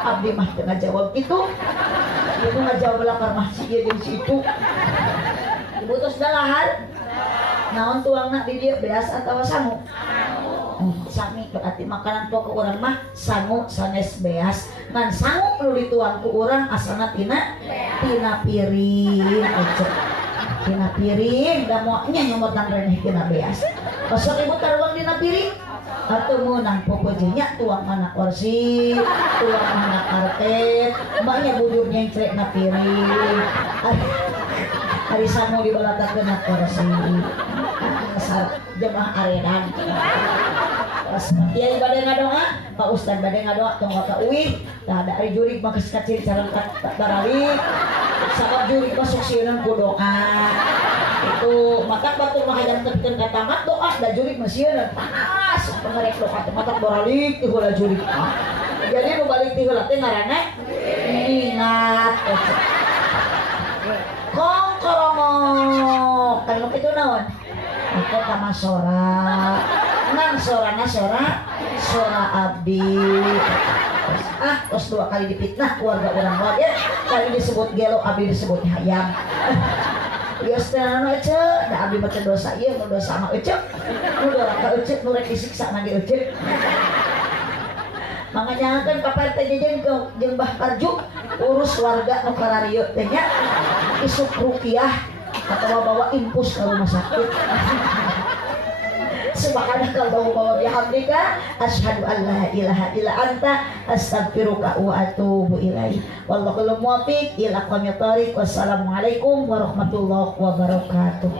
abdi mah teu ngajawab kitu. Itu ngajauh belakar masih dia jadi situ. Dibutus dalahan. Naon tuangna di dieu beas atawa sangu? Sami berarti makanan pokok urang mah sangu sanes beas. Ngan sangu nu dituang ku urang asalna tina piring. Tina piring da moal nya nyomotan reneh tina beas. Kosok ibu taruang dina piring. Atau menang popojinya tuang mana kursi, tuang mana karpet, mbaknya budur nyengcrek na piring. Hari sangu dibalatakeun na kursi. Asal jemaah arenan. Iya bade ngadoa, Pak Ustad bade ngadoa tong ka uwi, tah ada ari jurig mah geus kaciri cara baralik. Sabab jurig masuk sieun ku doa. Itu mata batur mah hayang tepikeun ka tamat doa da jurig mah sieun panas pangarek doa teh mata baralik ti heula jurig. Jadi nu balik ti heula teh ngaranna ingat. Kongkorongok kalau itu naon? Itu kama sora ngan sorana sora abdi. Terus 2 kali dipitnah keluarga orang lagi kali disebut gelo abdi disebut hayam. Yos tenana ece da abdi mah dosa ieu nu dosa mah ece nu doraka ece nu rek disiksa mah di ece. Makanya kan kapan teh jeung Mbah Karju urus warga nu kararieu teh nya isuk rupiah atau bawa impus ke rumah sakit. Subhanakallahumma wa bihamdika asyhadu an la ilaha illa anta astaghfiruka wa atubu ilaik. Wallahul muwaffiq ila aqwamit thoriq. Wassalamualaikum warahmatullahi wabarakatuh.